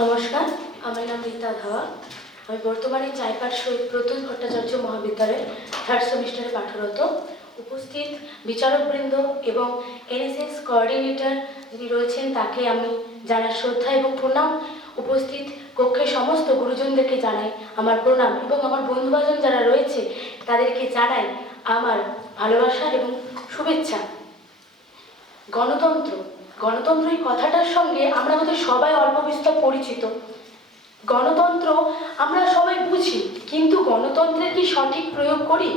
নমস্কার, আমার নাম রীতা ধাওয়া। আমি বর্তমানে চাইপাট শহীদ প্রত্যুষ ভট্টাচার্য মহাবিদ্যালয়ের 3rd সেমিস্টারে পাঠরত। উপস্থিত বিচারকবৃন্দ এবং এনএসএস কোঅর্ডিনেটর যিনি রয়েছেন তাকে আমি জানাই শ্রদ্ধা এবং প্রণাম। উপস্থিত কক্ষের সমস্ত গুরুজনদেরকে জানাই আমার প্রণাম এবং আমার বন্ধুবান্ধব যারা রয়েছে তাদেরকে জানাই আমার ভালোবাসা এবং শুভেচ্ছা। গণতন্ত্র এই কথাটার সঙ্গে আমরা হয়তো সবাই অল্প বিস্তর পরিচিত। গণতন্ত্র আমরা সবাই বুঝি, কিন্তু গণতন্ত্রের কি সঠিক প্রয়োগ করি?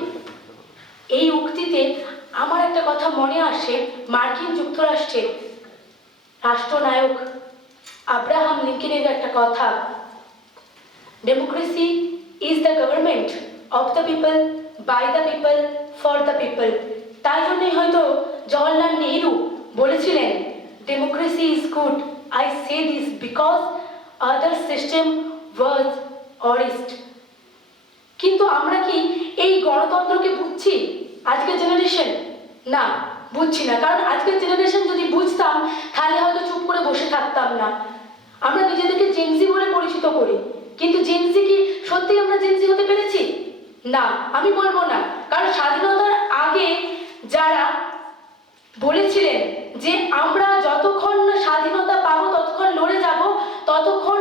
এই উক্তিতে আমার একটা কথা মনে আসে, মার্কিন যুক্তরাষ্ট্রের রাষ্ট্রনায়ক আব্রাহাম লিঙ্কনের একটা কথা, democracy is the government of the people, by the people, for the people. তাই জন্যই হয়তো জওহরলাল নেহরু বলেছিলেন, democracy is good, I say this because other system was worst. কিন্তু আমরা কি এই গণতন্ত্রকে বুঝছি আজকের জেনারেশন? না, বুঝছি না। কারণ আজকের জেনারেশন যদি বুঝতাম তাহলে হয়তো চুপ করে বসে থাকতাম না। আমরা নিজেদেরকে জেনজি বলে পরিচিত করি, কিন্তু জেনজি কি সত্যি আমরা জেনজি হতে পেরেছি? না, আমি বলবো না। কারণ স্বাধীনতার আগে যারা বলেছিলেন যে আমরা যতক্ষণ না স্বাধীনতা পাবো ততক্ষণ লড়ে যাব, ততক্ষণ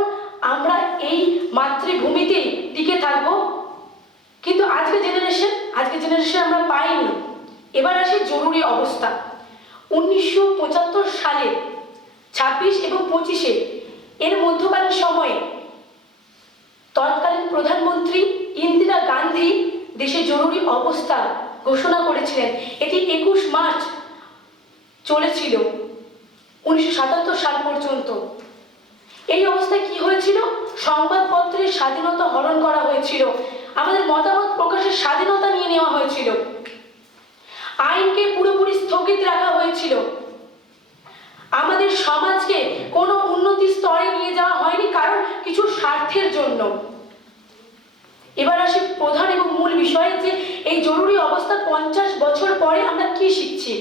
আমরা এই মাতৃভূমিতে টিকে থাকবো, কিন্তু আজকের জেনারেশন আমরা পাইনি। এবার আসে জরুরি অবস্থা। 1975 সালে 26 এবং 25-এ এর মধ্যকালীন সময়ে তৎকালীন প্রধানমন্ত্রী ইন্দিরা গান্ধী দেশে জরুরি অবস্থা ঘোষণা করেছিলেন। এটি 21 মার্চ চলেছিল 1977 সাল পর্যন্ত। এই অবস্থায় কি হয়েছিল? সংবাদপত্রের স্বাধীনতা হরণ করা হয়েছিল, আমাদের মতামত প্রকাশের স্বাধীনতা নিয়ে নেওয়া হয়েছিল, আইনকে পুরোপুরি স্থগিত রাখা হয়েছিল, আমাদের সমাজকে কোনো উন্নতি স্তরে নিয়ে যাওয়া হয়নি কারণ কিছু স্বার্থের জন্য। এবার আসি প্রধান এবং মূল বিষয়ে, যে এই জরুরি অবস্থার 50 বছর পরে আমরা কি শিখছি।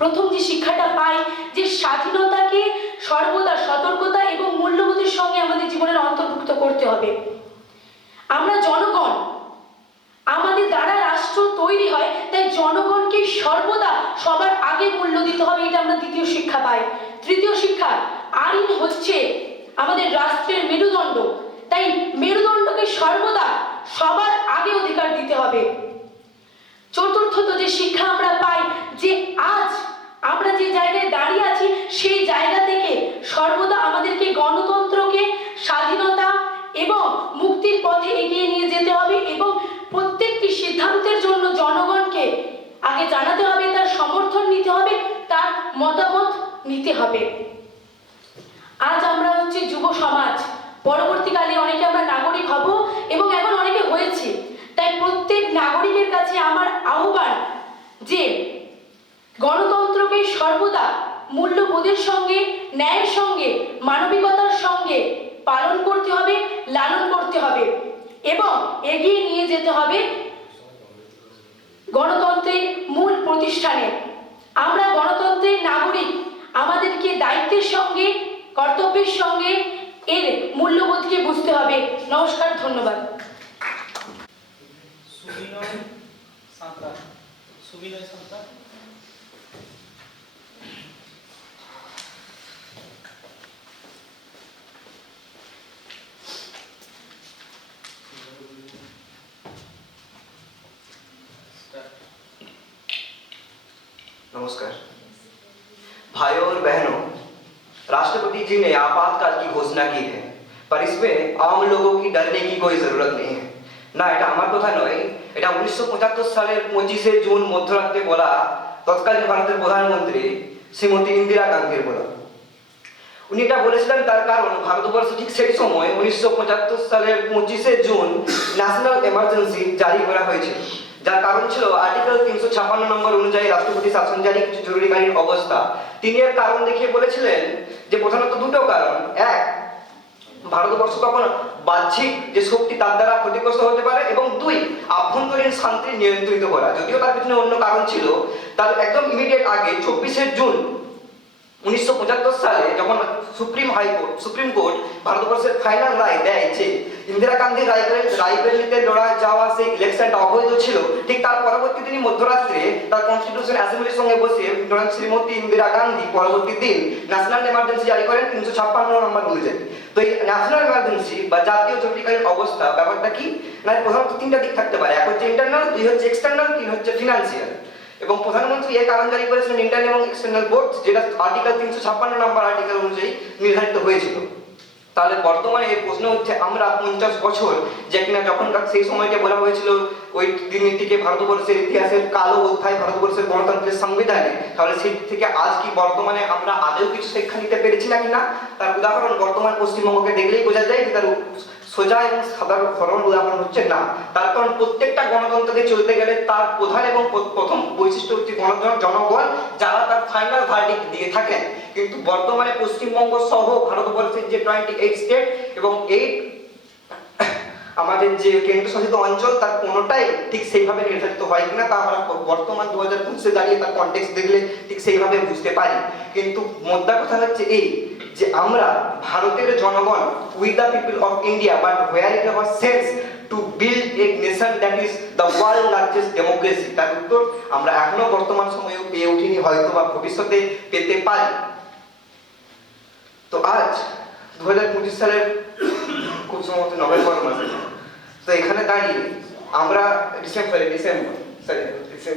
প্রথম যে শিক্ষাটা পাই যে স্বাধীনতাকে সর্বদা সতর্কতা এবং মূল্যবোধের সঙ্গে আমাদের জীবনের অন্তর্ভুক্ত করতে হবে। আমরা জনগণ, আমাদের দ্বারা রাষ্ট্র তৈরি হয়, তাই জনগণকে সর্বদা সবার আগে মূল্য দিতে হবে। এটা আমরা দ্বিতীয় শিক্ষা পাই। তৃতীয় শিক্ষা, আইন হচ্ছে আমাদের রাষ্ট্রের মেরুদণ্ড, তাই মেরুদণ্ডকে সর্বদা সবার আগে অধিকার দিতে হবে। চতুর্থত যে শিক্ষা আমরা পাই যে আজ আমরা যে জায়গায় দাঁড়িয়ে আছি সেই জায়গা থেকে সর্বদা আমাদেরকে গণতন্ত্রকে, স্বাধীনতা এবং মুক্তির পথে এগিয়ে নিয়ে যেতে হবে এবং প্রত্যেকটি সিদ্ধান্তের জন্য জনগণকে আগে জানাতে হবে, তার সমর্থন নিতে হবে, তার মতামত নিতে হবে। আজ আমরা হচ্ছে যুব সমাজ, পরবর্তীকালে অনেকে আমরা নাগরিক হব এবং এখন অনেকে হয়েছে, তাই প্রত্যেক নাগরিকের কাছে আমার আহ্বান যে গণতন্ত্রকে সর্বদা মূল্যবোধের সঙ্গে, ন্যায়ের সঙ্গে, মানবিকতার সঙ্গে পালন করতে হবে, লালন করতে হবে এবং এগিয়ে নিয়ে যেতে হবে গণতন্ত্রের মূল প্রতিষ্ঠানে। আমরা গণতন্ত্রের নাগরিক, আমাদেরকে দায়িত্বের সঙ্গে, কর্তব্যের সঙ্গে এর মূল্যবোধকে বুঝতে হবে। নমস্কার, ধন্যবাদ। नमस्कार भाइयों और बहनों, राष्ट्रपति जी ने आपातकाल की घोषणा की है, पर इसमें आम लोगों की डरने की कोई जरूरत नहीं है। ना এটা আমার কথা নয়, এটা 1975 সালের 25শে জুন মধ্যরাতে বলা তৎকালীন ভারতের প্রধানমন্ত্রী শ্রীমতী ইন্দিরা গান্ধীর বলা। উনি এটা বলেছিলেন তার কারণ ভারতবর্ষে ঠিক সেই সময় 1975 সালের 25শে জুন ন্যাশনাল এমার্জেন্সি জারি করা হয়েছিল, যার কারণ ছিল আর্টিকেল 356 নম্বর অনুযায়ী রাষ্ট্রপতি শাসন জারি কিছু জরুরিকালীন অবস্থা। তিনি এর কারণ দেখিয়ে বলেছিলেন যে প্রধানত দুটো কারণ, এক, ভারতবর্ষ তখন বাহ্যিক যে শক্তি তার দ্বারা ক্ষতিগ্রস্ত হতে পারে, এবং দুই, আভ্যন্তরীণ শান্তি নিয়ন্ত্রিত করা। যদিও তার পিছনে অন্য কারণ ছিল, তার একদম ইমিডিয়েট আগে 24শে জুন 1975 সালে যখন সুপ্রিম কোর্ট ভারতবর্ষের ফাইনাল রায় দেয় যে ইন্দিরা গান্ধী রায়বেরেলিতে লড়া যাওয়া সেই ইলেকশনটা অবৈধ ছিল, ঠিক তার পরবর্তী দিনই মধ্যরাত্রে তার কনস্টিটিউশন অ্যাসেম্বলির সঙ্গে বসে শ্রীমতী ইন্দিরা গান্ধী পরবর্তী দিন ন্যাশনাল এমার্জেন্সি জারি করেন 356 নম্বর অনুযায়ী। তো এই ন্যাশনাল এমার্জেন্সি বা জাতীয় জরুরিকালীন অবস্থা ব্যাপারটা কি না, প্রধানত তিনটা দিক থাকতে পারে। এক হচ্ছে ইন্টারনাল, দুই হচ্ছে এক্সটার্নাল, তিন হচ্ছে ফিনান্সিয়াল। এবং প্রধানমন্ত্রী এর কারণ জারি করেছিলেন ইন্টারনাল এবং এক্সটার্নাল বোর্ড, যেটা আর্টিকেল 356 নম্বর আর্টিকেল অনুযায়ী নির্ধারিত হয়েছিল। তাহলে বর্তমানে এই প্রশ্ন হচ্ছে, আমরা 50 বছর যে কিনা যখন সেই সময়টা বলা হয়েছিল ওই দিনটিকে ভারতবর্ষের ইতিহাসের কালো অধ্যায়, ভারতবর্ষের গণতন্ত্রের সংবিধানে, তাহলে সেই থেকে আজ কি বর্তমানে আমরা আদৌ কিছু শিক্ষা নিতে পেরেছি না কিনা তার উদাহরণ বর্তমান পশ্চিমবঙ্গকে দেখলেই বোঝা যায় যে তার সোজা এবং সাধারণ উদাহরণ হচ্ছে না। তার কারণ প্রত্যেকটা গণতন্ত্রকে চলতে গেলে তার প্রধান এবং প্রথম বৈশিষ্ট্য হচ্ছে জনগণ, যারা তার ফাইনাল ভার্ডিক্ট দিয়ে থাকেন। কিন্তু বর্তমানে পশ্চিমবঙ্গ সহ ভারতবর্ষের যে 28 স্টেট এবং 8 আমাদের যে কেন্দ্রশাসিত অঞ্চল, তার কোনোটাই ঠিক সেইভাবে নির্ধারিত হয় কিনা তা আমরা বর্তমান 2025-এ দাঁড়িয়ে তার কনটেক্সট দেখলে ঠিক সেইভাবে বুঝতে পারি। কিন্তু মোদ্দা কথা হচ্ছে এই যে আমরা ভারতের জনগণ, we the people of India, but where is our sense to build a nation that is the world largest democracy, তার উত্তর আমরা এখনো বর্তমান সময়েও পেয়ে উঠিনি, হয়তো বা ভবিষ্যতে পেতে পারি। তো আজ 2025 সালের খুব সম্ভবত নভেম্বর মাসে, তো এখানে দাঁড়িয়ে আমরা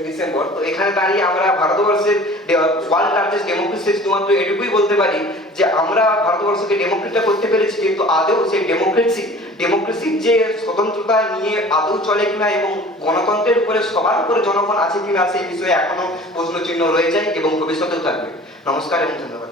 ডিসেম্বর, তো এখানে দাঁড়িয়ে আমরা ভারতবর্ষের ওয়ার্ল্ড লার্জেস্ট ডেমোক্রেসি শুধুমাত্র এটুকুই বলতে পারি যে আমরা ভারতবর্ষকে ডেমোক্রেসি করতে পেরেছি, কিন্তু আদৌ সেই ডেমোক্রেসির যে স্বতন্ত্রতা নিয়ে আদৌ চলে কিনা এবং গণতন্ত্রের উপরে সবার উপরে জনগণ আছে কিনা সেই বিষয়ে এখনো প্রশ্নচিহ্ন রয়ে যায় এবং ভবিষ্যতেও থাকবে। নমস্কার এবং ধন্যবাদ।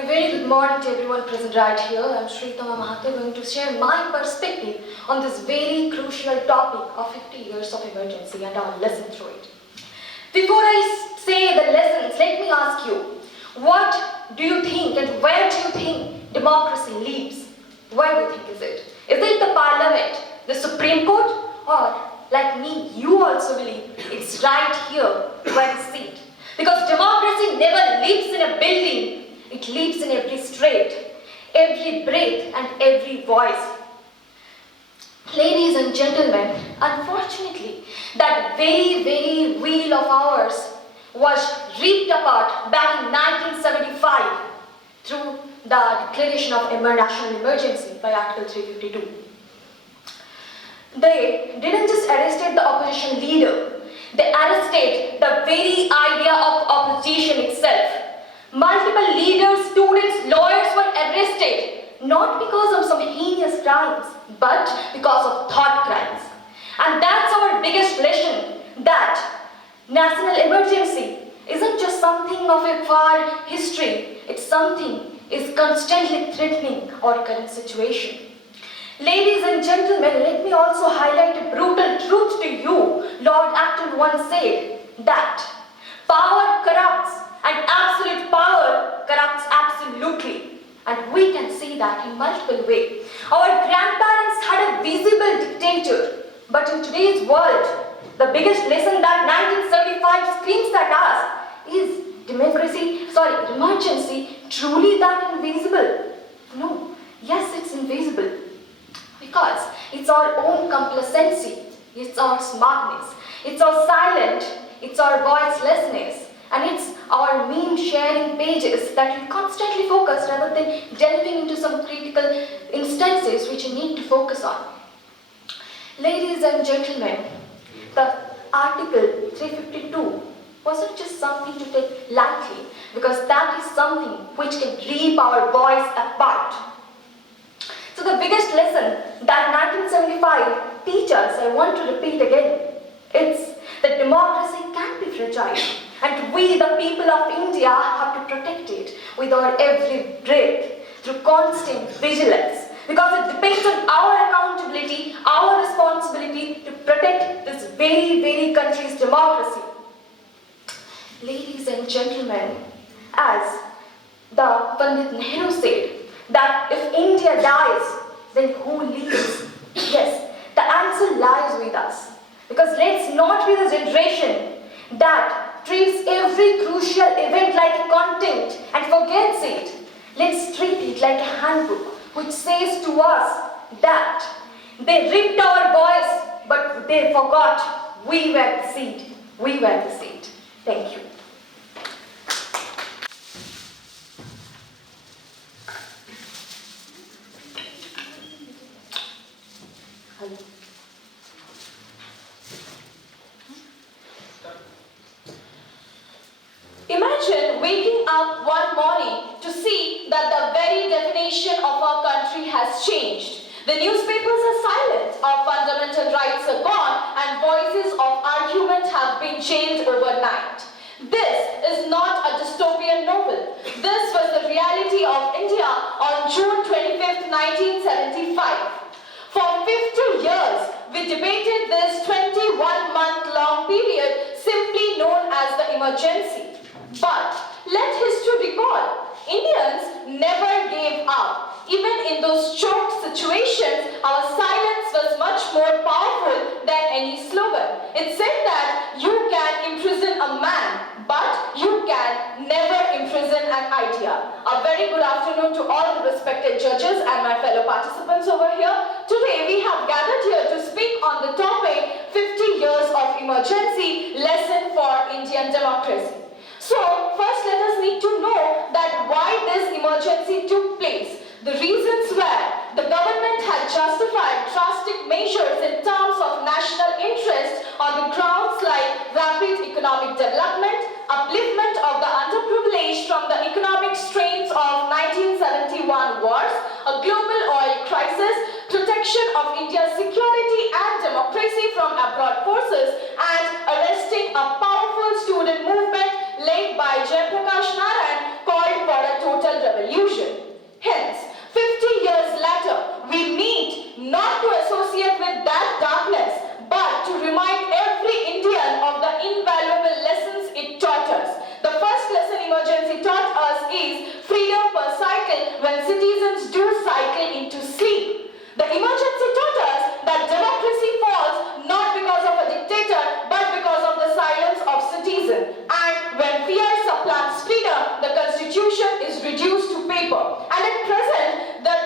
A very good morning to everyone present right here. I'm Sritama Mahato, going to share my perspective on this very crucial topic of 50 years of emergency and our lesson through it. Before I say the lessons, let me ask you, what do you think and where do you think democracy lives? Why do you think is it? Is it the parliament, the Supreme Court, or like me, you also believe it's right here where we sit? Because democracy never lives in a building, it lives in every street, every breath and every voice. Ladies and gentlemen, unfortunately, that very wheel of ours was ripped apart back in 1975 through the declaration of national emergency by Article 352. They didn't just arrest the opposition leader, they arrested the very idea of opposition itself. Multiple leaders, students, lawyers were arrested, not because of some heinous crimes, but because of thought crimes. And that's our biggest lesson, that national emergency isn't just something of a far history, it's something is constantly threatening our current situation. Ladies and gentlemen, let me also highlight a brutal truth to you. Lord Acton once said that power corrupts and absolute power corrupts absolutely. And we can see that in multiple ways. Our grandparents had a visible dictator, but in today's world, the biggest lesson that 1975 screams at us is emergency truly that invisible? No, yes, it's invisible. Because it's our own complacency, it's our smartness, it's our silent, it's our voicelessness, and it's our meme sharing pages that we constantly focus rather than delving into some critical instances which we need to focus on. Ladies and gentlemen, the Article 352 wasn't just something to take lightly, because that is something which can rip our voice apart. So the biggest lesson that 1975 teaches us, I want to repeat again, it's that democracy can be fragile, and we, the people of India, have to protect it with our every breath through constant vigilance, because it depends on our accountability, our responsibility to protect this very country's democracy. Ladies and gentlemen, as the Pandit Nehru said, that if India dies, then who lives? Yes, the answer lies with us. Because let's not be the generation that treats every crucial event like a content and forgets it. Let's treat it like a handbook which says to us that they ripped our voice, but they forgot we were the seed. We were the seed. Thank you. Imagine waking up one morning to see that the very definition of our country has changed. The newspapers are silent, our fundamental rights are gone, and voices of argument have been jailed overnight. This is not a dystopian novel. This was the reality of India on June 25th, 1975. For 50 years, we debated this 21-month-long period simply known as the emergency. But let history recall, Indians never gave up. Even in those choked situations, our silence was much more powerful than any slogan. It said that you can imprison a man, but you can never imprison an idea. A very good afternoon to all the respected judges and my fellow participants over here. Today we have gathered here to speak on the topic 50 years of emergency, lesson for Indian democracy. So, first let us need to know that why this emergency took place. The reasons were the government had justified drastic measures in terms of national interest on the grounds like rapid economic development, upliftment of the underprivileged from the economic strains of 1971 wars, a global oil crisis, protection of India's security and democracy from abroad forces, and arresting a powerful student movement led by Jayaprakash Narayan called for a total revolution. Hence, 50 years later, we meet not to associate with that darkness, but to remind every Indian of the invaluable lessons it taught us. The first lesson emergency taught us is freedom per cycle when citizens do cycle into sleep. The emergency taught us that democracy falls not because of a dictator but because of the silence of citizens. And when fear supplants freedom, the constitution is reduced to paper. And at present, the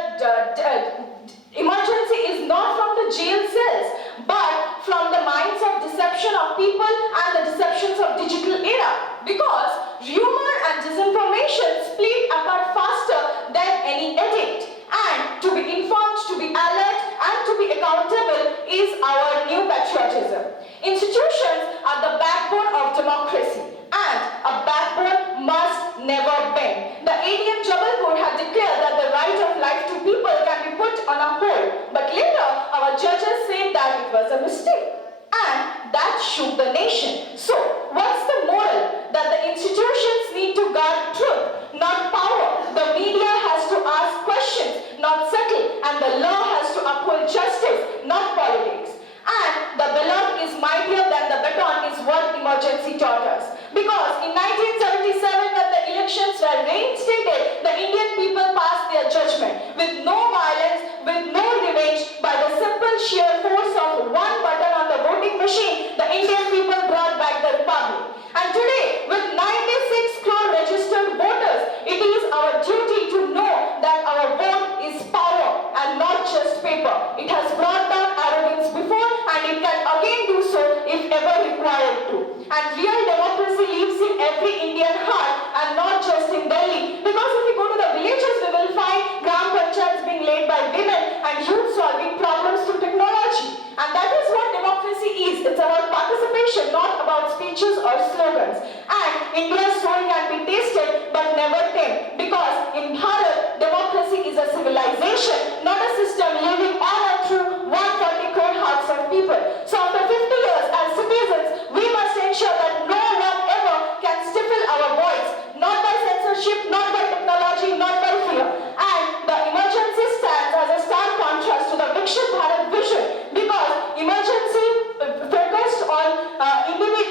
emergency is not from the jail cells but from the minds of deception of people and the deceptions of digital era. Because rumor and disinformation split apart faster than any edict. And to be informed, to be alert and to be accountable is our new patriotism. Institutions are the backbone of democracy and a backbone must never bend. The ADM Jabalpur had declared that the right of life to people can be put on a hold. But later our judges said that it was a mistake. And that shook the nation. So, what's the moral? That the institutions need to guard truth, not power. The media has to ask questions, not settle. And the law has to uphold justice, not politics. And the beloved is mightier than the baton is what emergency taught us. Because in 1977, when the elections were reinstated, the Indian people passed their judgment with no violence, with no revenge, by the simple sheer force of one button on the voting machine, the Indian people brought back the republic. And today, with 96 crore registered voters, it is our duty to know that our vote is power and not just paper. It has brought down arrogance before and it can again do so if ever required to. And real democracy lives in every Indian heart and not just in Delhi. Because if we go to the villages, we will find Gram Panchayats being led by women and youth solving problems through technology. And that is what democracy is. It's about participation, not about speeches or slogans. And India's soul can be tasted but never tamed. Because in Bharat, democracy is a civilization, not a system living on and through 140 crore hearts of people. So after 50 years as citizens, we must ensure that no one ever can stifle our voice. Not by censorship, not by technology, not by fear. And the emergency stands as a stark contrast to the Viksit Bharat vision. Because emergency focused on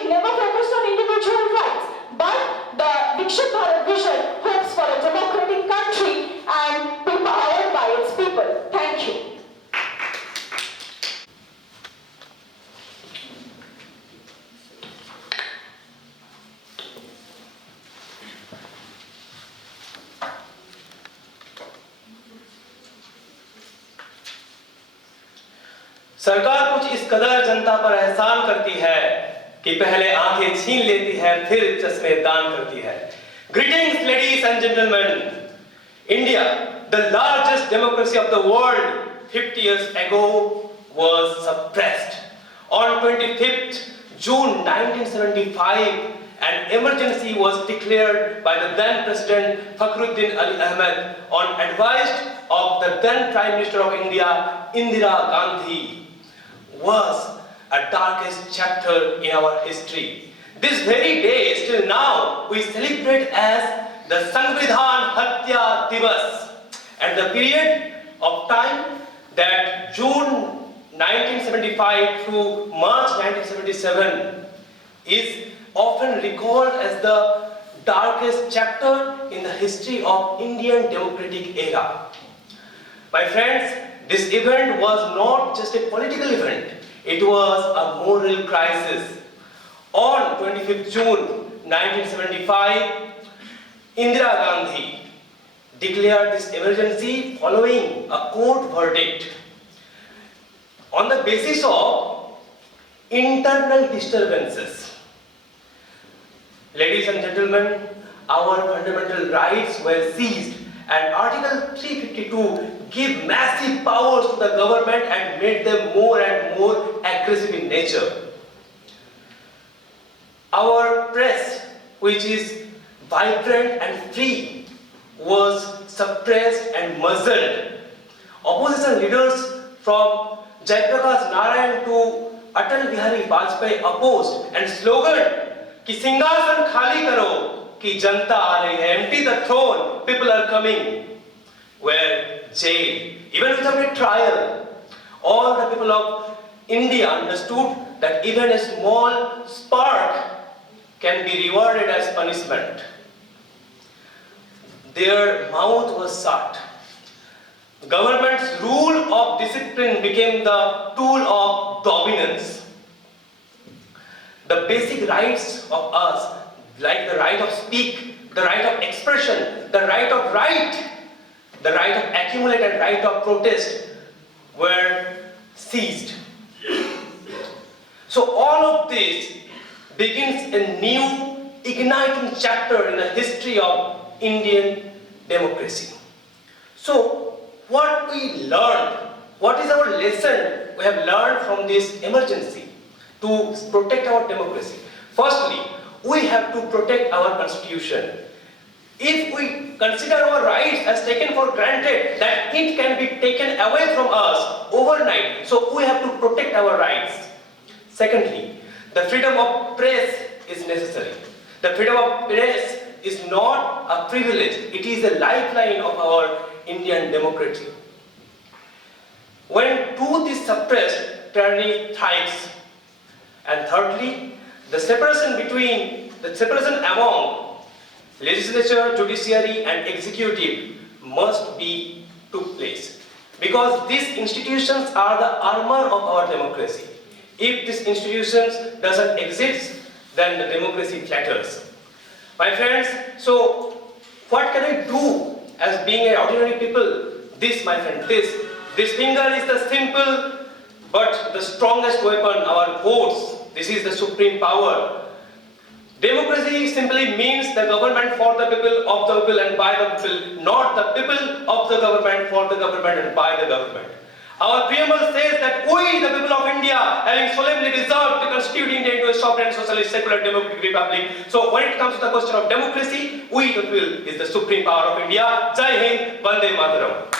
never focused on individual rights, but the Viksit Bharat vision hopes for a democratic country and powered by its people. Thank you. सरकार कुछ इस कदर जनता पर एहसान करती है कि पहले आंखें छीन लेती है फिर चश्मे दान करती है. Greetings, ladies and gentlemen. India, the largest democracy of the world, 50 years ago was suppressed. On 25th June 1975, an emergency was declared by the then President Fakhruddin Ali Ahmed on advice of the then Prime Minister of India, Indira Gandhi. Was a darkest chapter in our history. This very day, still now, we celebrate as the Samvidhan Hatya Divas. And the period of time that June 1975 through March 1977 is often recalled as the darkest chapter in the history of Indian democratic era. My friends, this event was not just a political event, it was a moral crisis. On 25th June 1975, Indira Gandhi declared this emergency following a court verdict on the basis of internal disturbances. Ladies and gentlemen, our fundamental rights were seized and Article 352 gave massive powers to the government and made them more and more aggressive in nature. Our press, which is vibrant and free, was suppressed and muzzled. Opposition leaders from Jayaprakash Narayan to Atal Bihari Vajpayee opposed and slogan कि सिंहासन खाली करो कि जनता आ रही है, empty the throne, people are coming, were jailed even without a trial. All the people of India understood that even a small spark can be rewarded as punishment. their mouth was shut. Government's rule of discipline became the tool of dominance. The basic rights of us, like the right of speak, the right of expression, the right of the right of accumulate and right of protest, were seized. So all of this begins a new igniting chapter in the history of Indian democracy. So what we learned, what is our lesson we have learned from this emergency to protect our democracy? Firstly, we have to protect our constitution. If we consider our rights as taken for granted, that it can be taken away from us overnight, so we have to protect our rights. Secondly, the freedom of press is necessary. The freedom of press is not a privilege, it is a lifeline of our Indian democracy. When truth is suppressed, tyranny thrives. And thirdly, the separation among legislature, judiciary and executive must be took place. Because these institutions are the armor of our democracy. If these institutions doesn't exist, then the democracy flatters. My friends, so what can I do as being an ordinary people? This, my friend, this finger is the simple but the strongest weapon, our votes. This is the supreme power. Democracy simply means the government for the people, of the people and by the people, not the people of the government, for the government and by the government. Our preamble says that we, the people of India, having solemnly resolved to constitute India into a sovereign, socialist, secular, democratic republic. So when it comes to the question of democracy, we, the people, is the supreme power of India. Jai Hind, Vande Mataram.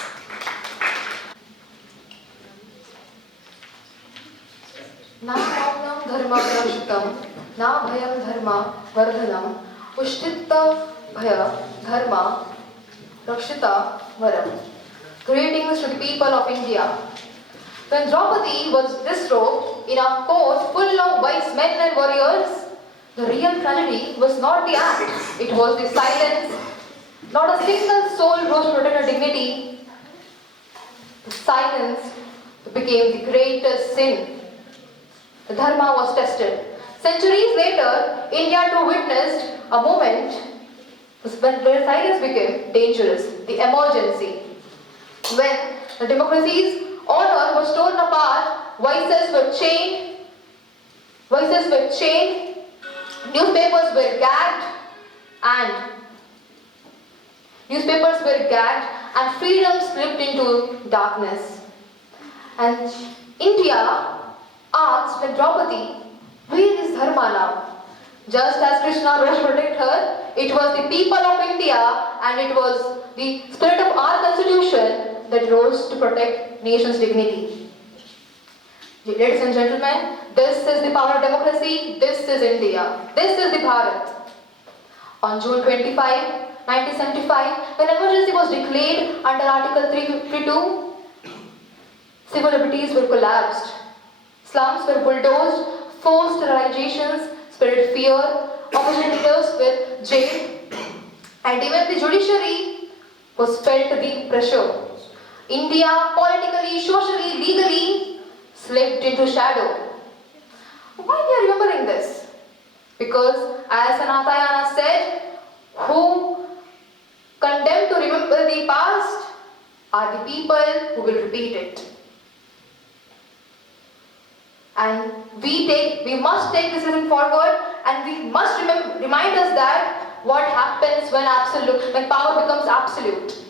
Na maulam dharma prashitam, na bhayam dharma vardhanam, ushtita bhaya dharma rakshita varam. Greetings to the people of India. When Draupadi was disrobed in a court full of wise men and warriors, the real tragedy was not the act, it was the silence. Not a single soul rose to protect her dignity. The silence became the greatest sin. The dharma was tested. Centuries later, India too witnessed a moment where silence became dangerous, the emergency. When the democracy's honor was torn apart, voices were chained, newspapers were gagged, and freedom slipped into darkness. And India asked when Draupadi, where is Dharma now? Just as Krishna rose to protect her, it was the people of India and it was the spirit of our constitution that rose to protect nation's dignity. Ladies and gentlemen, this is the power of democracy, this is India, this is the Bharat. On June 25, 1975, when emergency was declared under Article 352, civil liberties were collapsed. Slums were bulldozed, forced sterilizations spread fear, opposition leaders were jailed, and even the judiciary was felt the pressure. India, politically, socially, legally, slipped into shadow. Why we are remembering this? Because, as Anatayana said, who condemn to remember the past are the people who will repeat it. And we must take this lesson forward, and we must remind us that what happens when power becomes absolute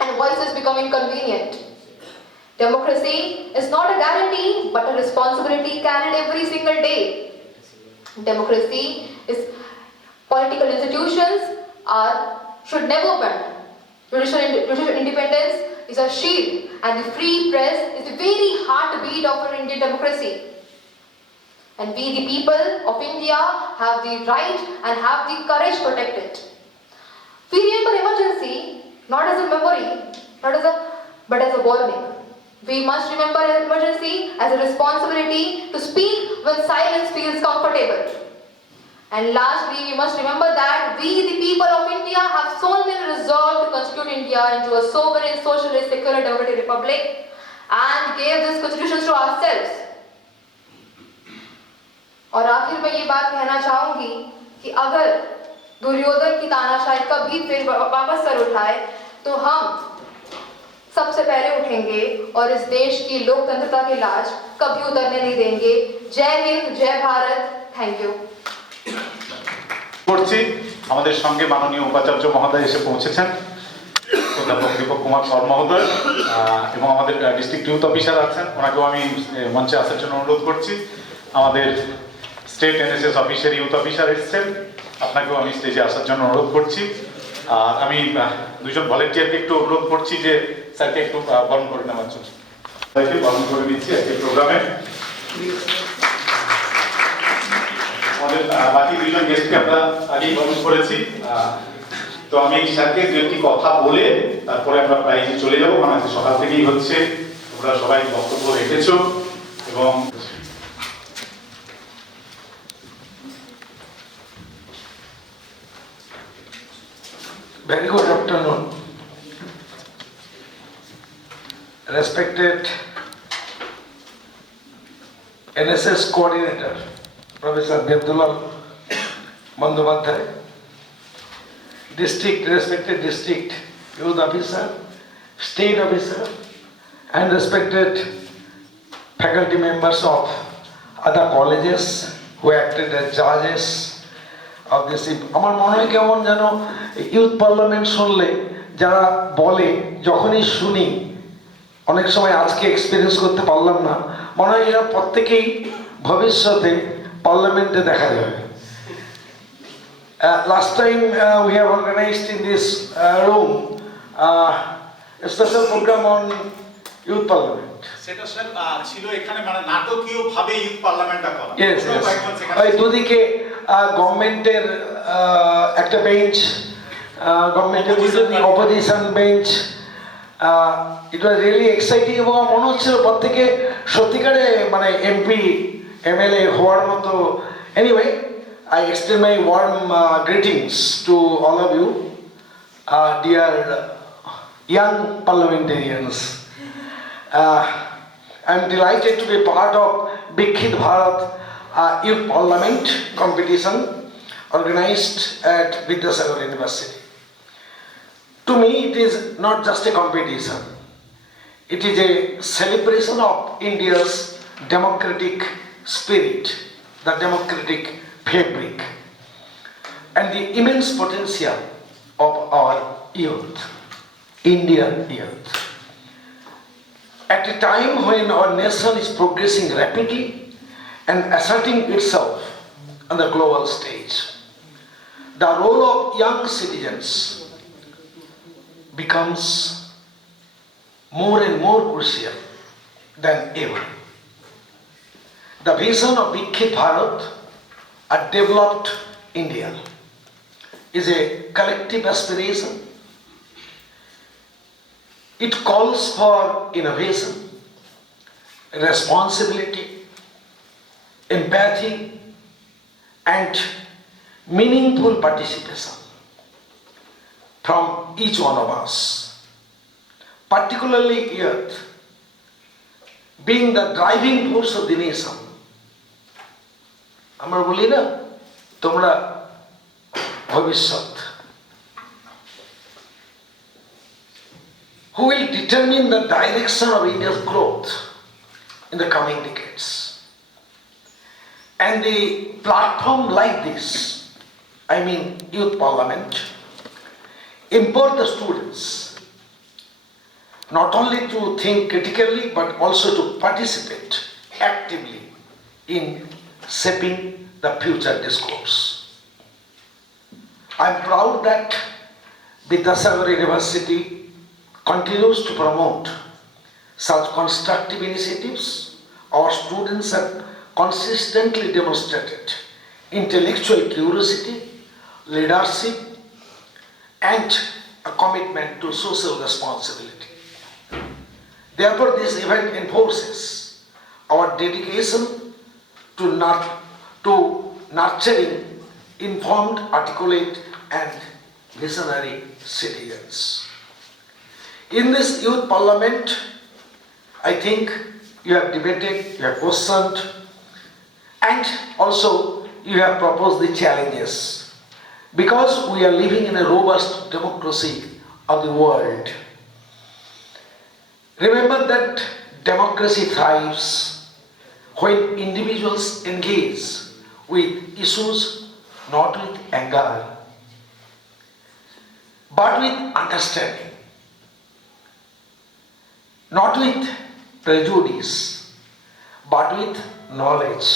and voices become inconvenient. Democracy is not a guarantee but a responsibility carried every single day. Democracy is political institutions should never bend. Judicial independence is a shield, and the free press is the very heartbeat of our Indian democracy. And we, the people of India, have the right and have the courage to protect it. We remember emergency not as a memory, but as a warning. We must remember emergency as a responsibility to speak when silence feels comfortable. And lastly, we must remember that we, the people of India, have so many India into a sovereign, socialist, secular, democratic republic and gave this constitution to ourselves. और आखिर में ये बात कहना चाहूंगी कि अगर दुर्योधन की तानाशाही कभी फिर वापस सर उठाए तो हम सबसे पहले उठेंगे और इस देश की लोकतंत्रता की लाज कभी उतरने नहीं देंगे। जय हिंद, जय भारत। Thank you. করছি আমাদের সঙ্গে মাননীয় উপাচার্য মহোদয় এসে পৌঁছেছেন, অধ্যাপক দীপক কুমার সর মহোদয় এবং আমাদের ডিস্ট্রিক্ট ইউথ অফিসার আছেন, ওনাকেও আমি মঞ্চে আসার জন্য অনুরোধ করছি। আমাদের state NSS officer youth officer এসেছেন, আপনাকেও আমি স্টেজে আসার জন্য অনুরোধ করছি। আর আমি দুজন ভলেন্টিয়ারকে একটু অনুরোধ করছি যে স্যারকে একটু বরণ করে নেওয়ার জন্য। তাদেরকে বরণ করে নিচ্ছি আজকের প্রোগ্রামে। আমাদের বাকি দুজন গেস্টকে আমরা আগেই বরণ করেছি, তো আমি স্যারকে দু একটি কথা বলে তারপরে আমরা প্রাইজে চলে যাবো। মানে সকাল থেকেই হচ্ছে, তোমরা সবাই বক্তব্য রেখেছো এবং Very good afternoon. Respected NSS coordinator, Professor Devdulal Bandyopadhyay, respected district youth officer, state officer, and respected faculty members of other colleges who acted as judges of this. আমার মনে হয় কেমন যেন ইউথ পার্লামেন্ট শুনলে যারা বলে, যখনই শুনি অনেক সময় আজকে এক্সপিরিয়েন্স করতে পারলাম না, মনে হয় এরা প্রত্যেকেই ভবিষ্যতে পার্লামেন্টে দেখা যাবে। Last time we have organized in this room special program on youth parliament. সেটা স্যার ছিল এখানে মানে নাটকীয় ভাবে ইউথ পার্লামেন্টটা করা। ইয়েস, ওই দুদিকে গভর্নমেন্টের একটা বেঞ্চ, গভর্নমেন্টের opposition bench. It was really exciting এবং মনে হচ্ছিল প্রত্যেকে সত্যিকারে মানে এমপি এমএলএ হওয়ার মতো। Anyway, I extend my warm greetings to all of you dear young parliamentarians. I'm delighted to be part of Viksit Bharat Youth Parliament competition organized at Vidyasagar University. To me, it is not just a competition. It is a celebration of India's democratic spirit, the democratic fabric, and the immense potential of our youth, Indian youth. At a time when our nation is progressing rapidly and asserting itself on the global stage, the role of young citizens becomes more and more crucial than ever. The vision of Viksit Bharat, a developed India, is a collective aspiration. It calls for innovation, responsibility, empathy, and meaningful participation from each one of us, particularly youth, being the driving force of the nation. আমরা বলি না, তোমরা ভবিষ্যৎ, who will determine the direction of India's growth in the coming decades. And the platform like this, I mean youth parliament, empower the students not only to think critically but also to participate actively in shaping the future discourse. I am proud that Vidyasagar University continues to promote such constructive initiatives. Our students have consistently demonstrated intellectual curiosity, leadership, and a commitment to social responsibility. Therefore, this event enforces our dedication to nurturing informed, articulate, and visionary citizens. In this youth parliament, I think you have debated, you have questioned, and also you have proposed the challenges. Because we are living in a robust democracy of the world. Remember that democracy thrives when individuals engage with issues not with anger, but with understanding, not with prejudice, but with knowledge,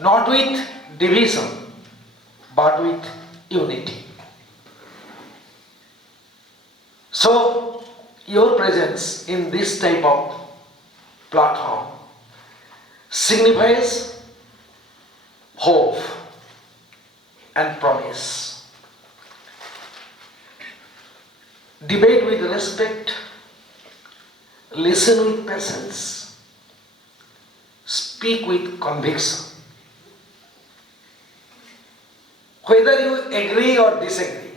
not with division, but with unity. So, your presence in this type of platform signifies hope and promise. Debate with respect, listen with patience, speak with conviction. Whether you agree or disagree,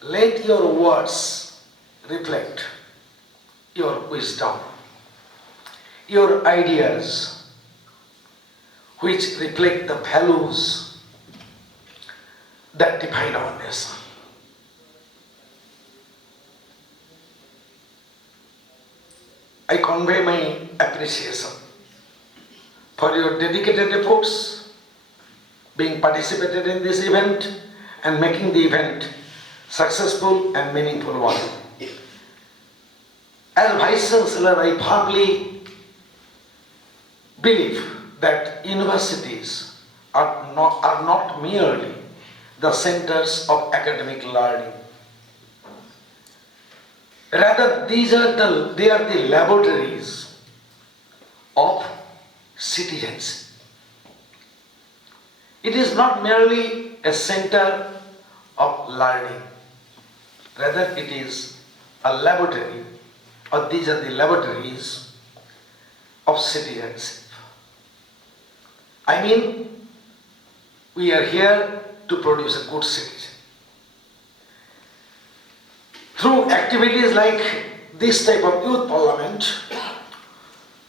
let your words reflect your wisdom, your ideas, which reflect the values that define our nation. I convey my appreciation for your dedicated efforts being participated in this event and making the event successful and meaningful one. As Vice Chancellor, I firmly believe that universities are not merely the centers of academic learning. Rather, they are the laboratories of citizenship. It is not merely a center of learning. Rather, it is a laboratory, or these are the laboratories of citizenship. I mean, we are here to produce a good citizen. Through activities like this type of youth parliament,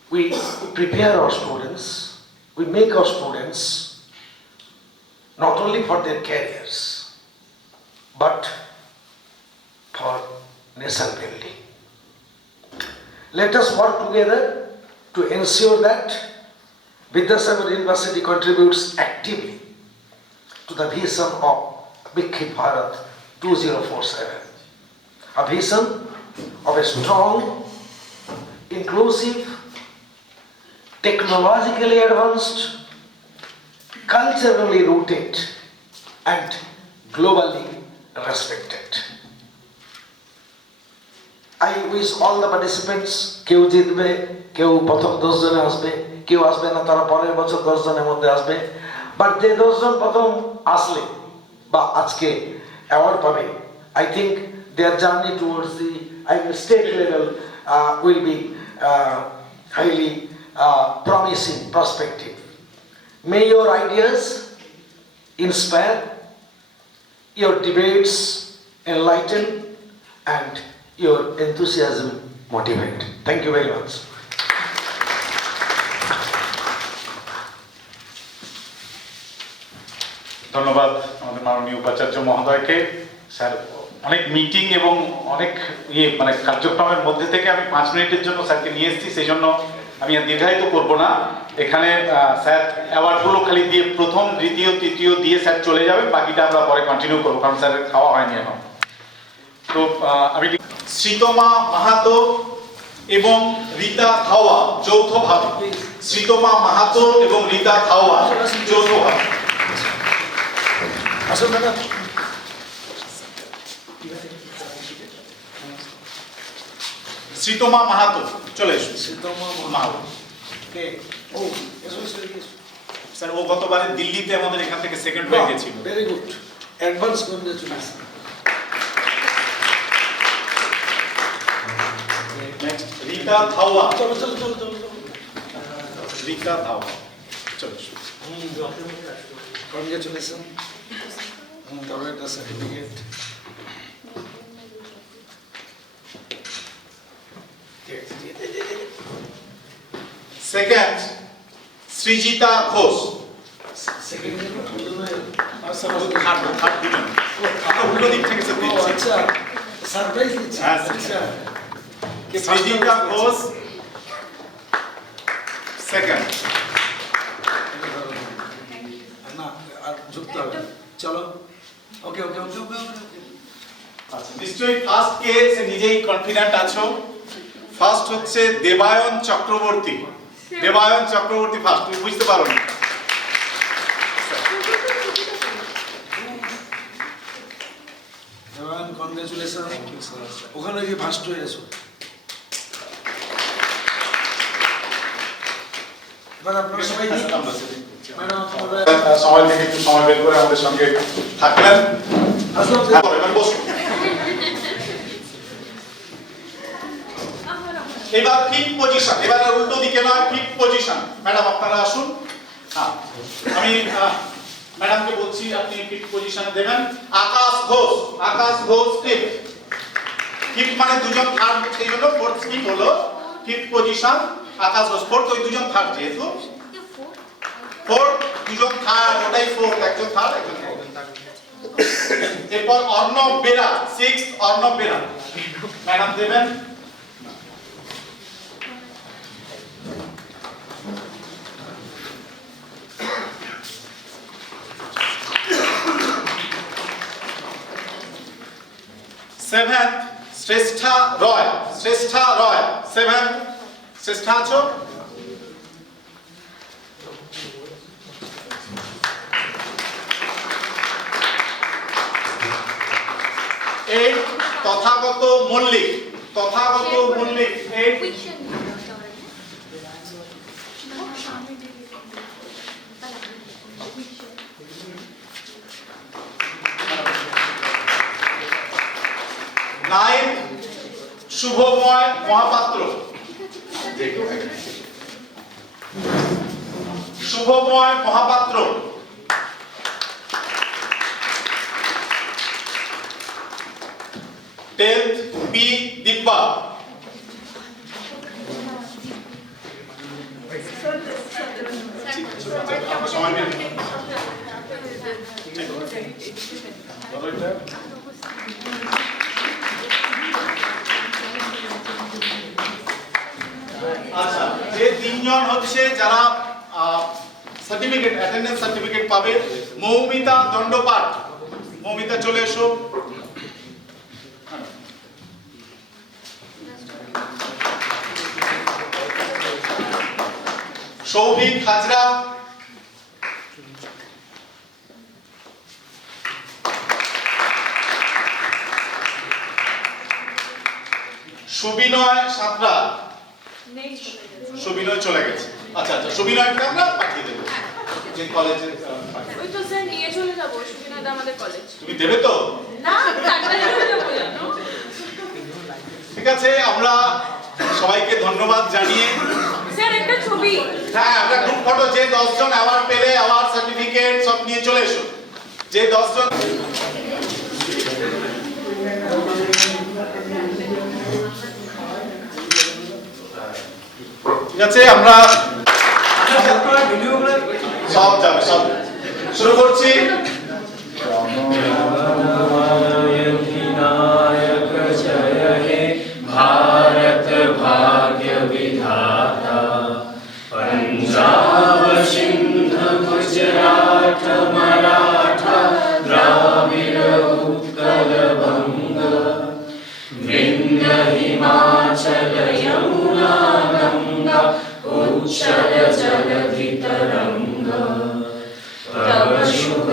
we prepare our students, we make our students not only for their careers, but for nation building. Let us work together to ensure that Vidyasagar University contributes actively to the vision of Viksit Bharat 2047. A vision of a strong, inclusive, technologically advanced, culturally rooted, and globally respected. I wish all the participants, কেউ জিতবে, কেউ প্রথম 10 জনে আসবে, কেউ আসবে না তারা পরের বছর 10 জনের মধ্যে আসবে, বাট যে 10 জন প্রথম আসলে বা আজকে অ্যাওয়ার্ড পাবে, I think their journey towards the state level will be highly promising perspective. May your ideas inspire, your debates enlighten, and your enthusiasm motivate. Thank you very much. ধন্যবাদ আমাদের মাননীয় উপাচার্য মহোদয়কে। স্যার অনেক মিটিং এবং অনেক কার্যক্রমের মধ্যে থেকে আমি 5 মিনিটের জন্য স্যারকে নিয়ে এসেছি, সেই জন্য আমি আর দীর্ঘায়িত করব না। এখানে স্যার অ্যাওয়ার্ডগুলো খালি দিয়ে প্রথম, দ্বিতীয়, তৃতীয় দিয়ে স্যার চলে যাবেন, বাকিটা আমরা পরে কন্টিনিউ করবো, কারণ স্যারের খাওয়া হয়নি এখন। তো আমি শ্রীতমা মাহাতো এবং রীতা থাওয়া যৌথভাবে, শ্রীতমা মাহাতো এবং রীতা থাওয়া যৌথভাবে। শ্রীতমা মাহাতো চলে এসো। শ্রীতমা মাহাতো স্যার, ও গতবারে দিল্লিতে আমাদের এখান থেকে সেকেন্ড হয়ে গেছিল। Very good, advance congratulation. Next Rita Thawa. চলো চলো চলো চলো। রীতা থাওয়া চলো এসো। কংগ্রাচুলেশন। তবে এটা সার্টিফিকেট সেকেন্ড সৃজিতা ঘোষ। উল্টো দিক থেকে সৃজিতা ঘোষ সেকেন্ড। চলো ওকে ওকে ওকে ওকে আচ্ছা, নিশ্চয়ই ফার্স্ট কে সে নিজেই কনফিডেন্ট আছো। ফার্স্ট হচ্ছে দেবায়ন চক্রবর্তী। দেবায়ন চক্রবর্তী ফার্স্ট, তুমি বুঝতে পারো না। কনগ্রাচুলেশন, ওখানে গিয়ে ফার্স্ট হয়ে এসো। এবার আপনারা সবাই সময় থেকে একটু সময় বের করে আমাদের সঙ্গে থাকলেন। এবার বসুন। এবার ফিফথ পজিশন, এবার আর উল্টো দিকে নয়, ফিফথ পজিশন। ম্যাডাম আপনারা আসুন। হ্যাঁ, আমি ম্যাডামকে বলছি আপনি ফিফথ পজিশনে দেবেন। আকাশ ঘোষ, আকাশ ঘোষ ফিফথ। ফিফথ মানে দুজন থার্ড, সেই জন্য ফোর্থ ফিফথ হলো ফিফথ পজিশন। আকাশ ঘোষ ফোর্থ, ওই দুজন থার্ড, যেহেতু ফোর্থ দুজন থার্ড, ওটাই ফোর্থ, একজন থার্ড একজন ফোর্থ। এরপর অর্ণব বেরা সিক্স, অর্ণব বেরা ম্যাডাম দেবেন। Seventh Shreshtha Roy, Shreshtha Roy seventh. শ্রেষ্ঠা আছো? Eight Tathagata Mallick, Tathagata Mallick eight. Nine Subhamoy Mahapatra, Subhamoy Mahapatra. Tenth P Divya. সময় দিন। আচ্ছা, যে তিনজন হচ্ছে যারা সার্টিফিকেট অ্যাটেন্ডেন্স সার্টিফিকেট পাবে, মৌমিতা দণ্ডপাঠ। মৌমিতা চলে এসো। সৌভিক হাজরা, সুবিনয় সাঁতরা। সুবিনয় চলে গেছে। আচ্ছা আচ্ছা, সুবিনয়কে আমরা পাঠিয়ে দেবো যে কলেজে। ওই তো স্যার নিয়ে চলে যাব, সুবিনয় দা আমাদের কলেজ। তুমি দেবে তো? না, টাকা দিয়ে দেবো জানো। ঠিক আছে, আমরা সবাইকে ধন্যবাদ জানিয়ে স্যার একটা ছবি। হ্যাঁ, আমরা গ্রুপ ফটো, যে 10 জন অ্যাওয়ার্ড পেলে অ্যাওয়ার্ড সার্টিফিকেট সব নিয়ে চলে এসো। যে 10 জন ঠিক আছে, আমরা সব যাবে, সব শুরু করছি। भारत भाग्य विधाता, पंजाब सिंध गुजरात मराठा द्राविड़ उत्कल बंग, विंध्य हिमाचल यमुना गंगा उच्चल जलधि तरंग, तब शुभ